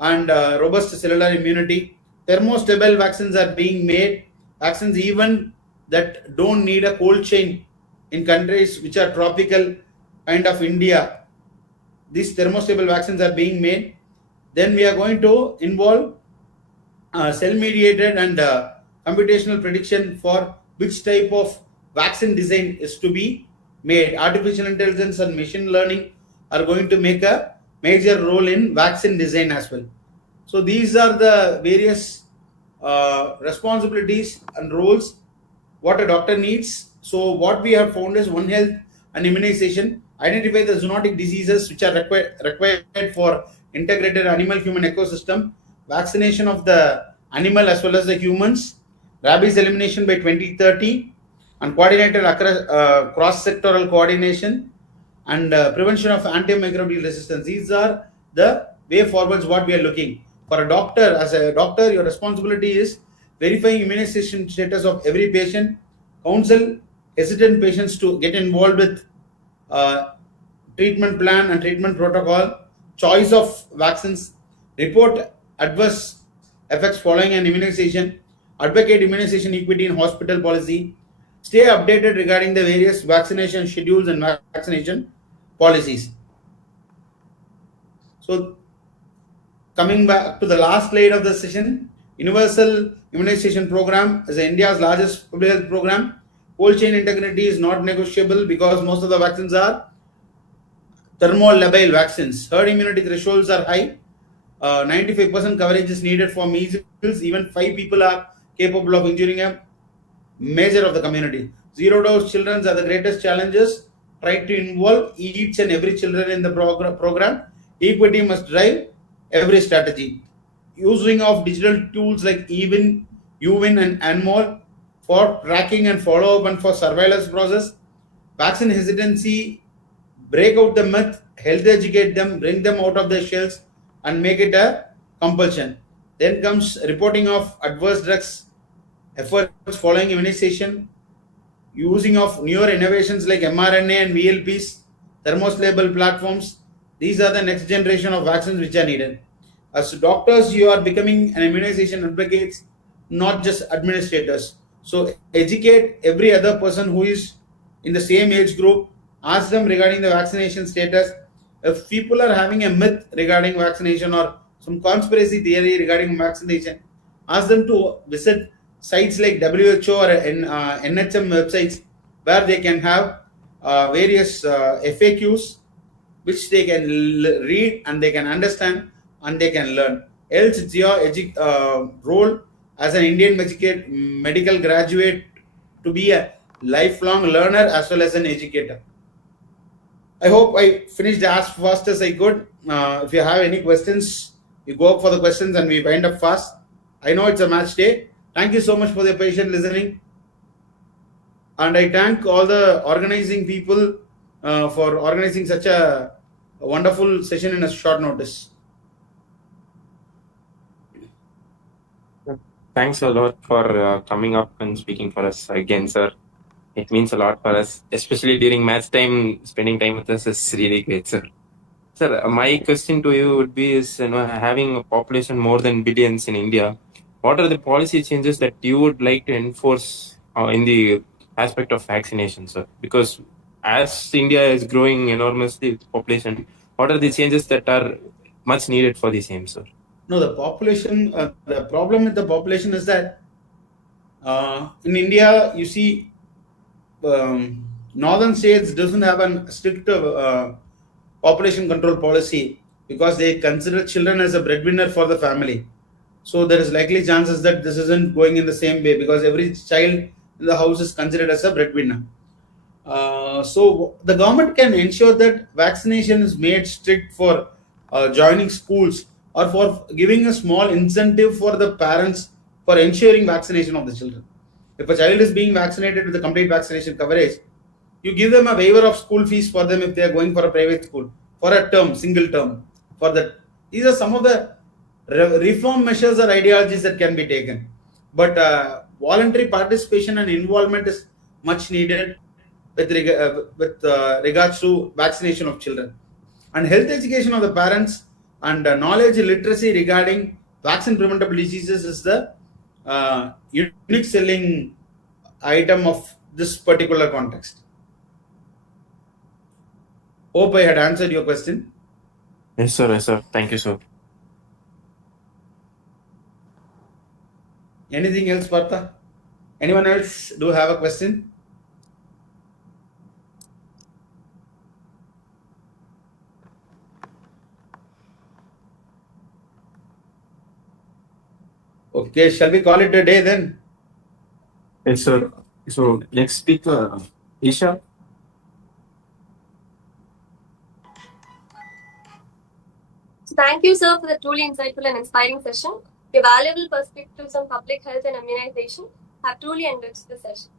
and robust cellular immunity. Thermostable vaccines are being made. Vaccines even that don't need a cold chain in countries which are tropical kind of India. These thermostable vaccines are being made. Then we are going to involve cell-mediated and computational prediction for which type of vaccine design is to be made. Artificial intelligence and machine learning are going to make a major role in vaccine design as well. So these are the various responsibilities and roles what a doctor needs. So what we have found is One Health and immunization identify the zoonotic diseases which are required for integrated animal-human ecosystem, vaccination of the animal as well as the humans, rabies elimination by 2030, and coordinated cross-sectoral coordination, and prevention of antimicrobial resistance. These are the way forwards what we are looking. For a doctor, as a doctor, your responsibility is verifying immunization status of every patient, counsel hesitant patients to get involved with treatment plan and treatment protocol, choice of vaccines, report adverse effects following an immunization, advocate immunization equity in hospital policy, stay updated regarding the various vaccination schedules and vaccination policies. So coming back to the last slide of the session, Universal Immunization Program is India's largest public health program. Cold chain integrity is not negotiable because most of the vaccines are thermolabile vaccines. Herd immunity thresholds are high. 95% coverage is needed for measles. Even 5 people are capable of injuring a measure of the community. Zero dose children are the greatest challenges. Try to involve each and every children in the program. Equity must drive every strategy. Using of digital tools like UWIN and ANMOL for tracking and follow up and for surveillance process. Vaccine hesitancy, break out the myth, health educate them, bring them out of their shells and make it a compulsion. Then comes reporting of adverse drugs, efforts following immunization, using of newer innovations like mRNA and VLPs, thermostable platforms. These are the next generation of vaccines which are needed. As doctors, you are becoming an immunization advocates, not just administrators. So educate every other person who is in the same age group. Ask them regarding the vaccination status. If people are having a myth regarding vaccination or some conspiracy theory regarding vaccination, ask them to visit sites like WHO or NHM websites where they can have various FAQs which they can read and they can understand and they can learn. Else, it's your role as an Indian medical graduate to be a lifelong learner as well as an educator. I hope I finished as fast as I could. If you have any questions, you go up for the questions and we wind up fast. I know it's a match day. Thank you so much for your patient listening. And I thank all the organizing people for organizing such a wonderful session in a short notice. Thanks a lot for coming up and speaking for us again, sir. It means a lot for us, especially during match time. Spending time with us is really great, sir. Sir, my question to you would be: is having a population more than billions in India, what are the policy changes that you would like to enforce in the aspect of vaccination, sir? Because as India is growing enormously population, what are the changes that are much needed for the same, sir? No, the population. The problem with the population is that in India, you see. Northern states doesn't have a strict population control policy because they consider children as a breadwinner for the family. So there is likely chances that this isn't going in the same way because every child in the house is considered as a breadwinner. So the government can ensure that vaccination is made strict for joining schools or for giving a small incentive for the parents for ensuring vaccination of the children. If a child is being vaccinated with the complete vaccination coverage, you give them a waiver of school fees for them if they are going for a private school for a term, single term. For that, these are some of the reform measures or ideologies that can be taken. But voluntary participation and involvement is much needed with regards to vaccination of children. And health education of the parents and knowledge literacy regarding vaccine preventable diseases is the unique selling item of this particular context. Hope I had answered your question. Yes, sir. Yes, sir. Thank you, sir. Anything else, Partha? Anyone else do have a question? Okay, shall we call it a day then? Yes, sir. So next speaker, Isha. So thank you, sir, for the truly insightful and inspiring session. Your valuable perspectives on public health and immunization have truly enriched the session.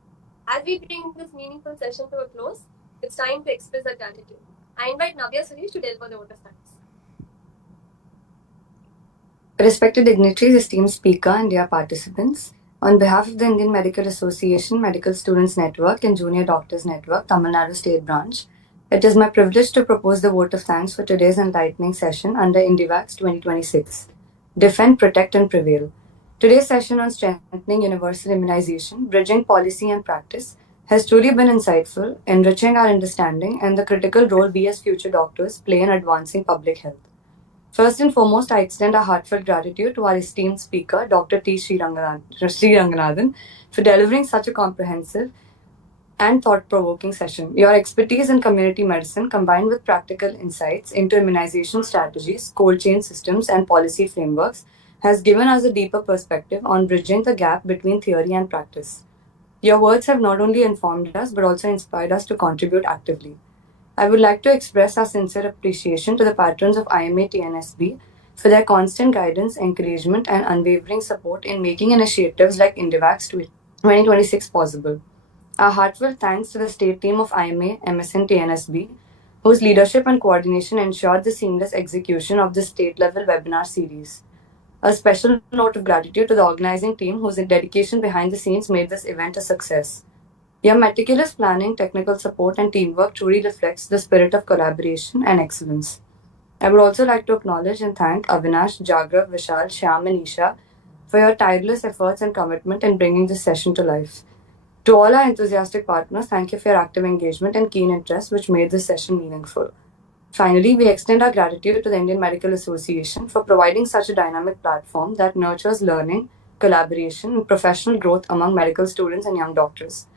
As we bring this meaningful session to a close, it's time to express our gratitude. I invite Navya Suresh to deliver the vote of thanks. Respected dignitaries, esteemed speaker, and dear participants, on behalf of the Indian Medical Association, Medical Students Network, and Junior Doctors Network, Tamil Nadu State Branch, it is my privilege to propose the vote of thanks for today's enlightening session under IndiVax 2026. Defend, Protect, and Prevail. Today's session on strengthening universal immunization, bridging policy and practice, has truly been insightful, enriching our understanding and the critical role we as future doctors play in advancing public health. First and foremost, I extend our heartfelt gratitude to our esteemed speaker, Dr. T. Sriranganathan, for delivering such a comprehensive and thought-provoking session. Your expertise in community medicine, combined with practical insights into immunization strategies, cold chain systems, and policy frameworks, has given us a deeper perspective on bridging the gap between theory and practice. Your words have not only informed us, but also inspired us to contribute actively. I would like to express our sincere appreciation to the patrons of IMA-TNSB for their constant guidance, encouragement, and unwavering support in making initiatives like IndiVax 2026 possible. Our heartfelt thanks to the state team of IMA-MSN TNSB, whose leadership and coordination ensured the seamless execution of this state-level webinar series. A special note of gratitude to the organizing team whose dedication behind the scenes made this event a success. Your meticulous planning, technical support, and teamwork truly reflects the spirit of collaboration and excellence. I would also like to acknowledge and thank Avinash, Jagrav, Vishal, Shyam, and Isha for your tireless efforts and commitment in bringing this session to life. To all our enthusiastic partners, thank you for your active engagement and keen interest, which made this session meaningful. Finally, we extend our gratitude to the Indian Medical Association for providing such a dynamic platform that nurtures learning, collaboration, and professional growth among medical students and young doctors.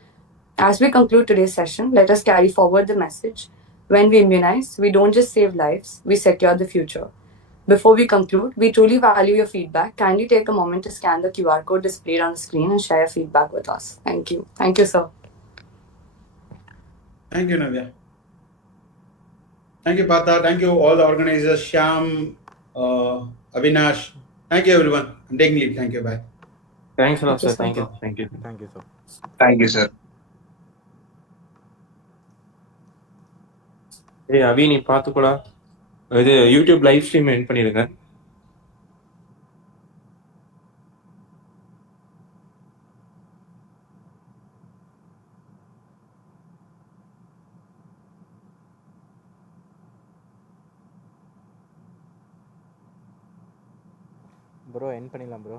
As we conclude today's session, let us carry forward the message. When we immunize, we don't just save lives, we secure the future. Before we conclude, we truly value your feedback. Kindly take a moment to scan the QR code displayed on the screen and share your feedback with us. Thank you. Thank you, sir. Thank you, Navya. Thank you, Partha. Thank you, all the organizers, Shyam, Avinash. Thank you, everyone. I'm taking leave. Thank you. Bye. Thanks a lot, Thank you, sir. sir. Thank you. Thank you. Thank you, sir. Thank you, sir. Hey, அவி நீ பார்த்துக்கூடா இது YouTube live stream என் பண்ணிடுங்க. Bro என் பண்ணிடலாம் bro.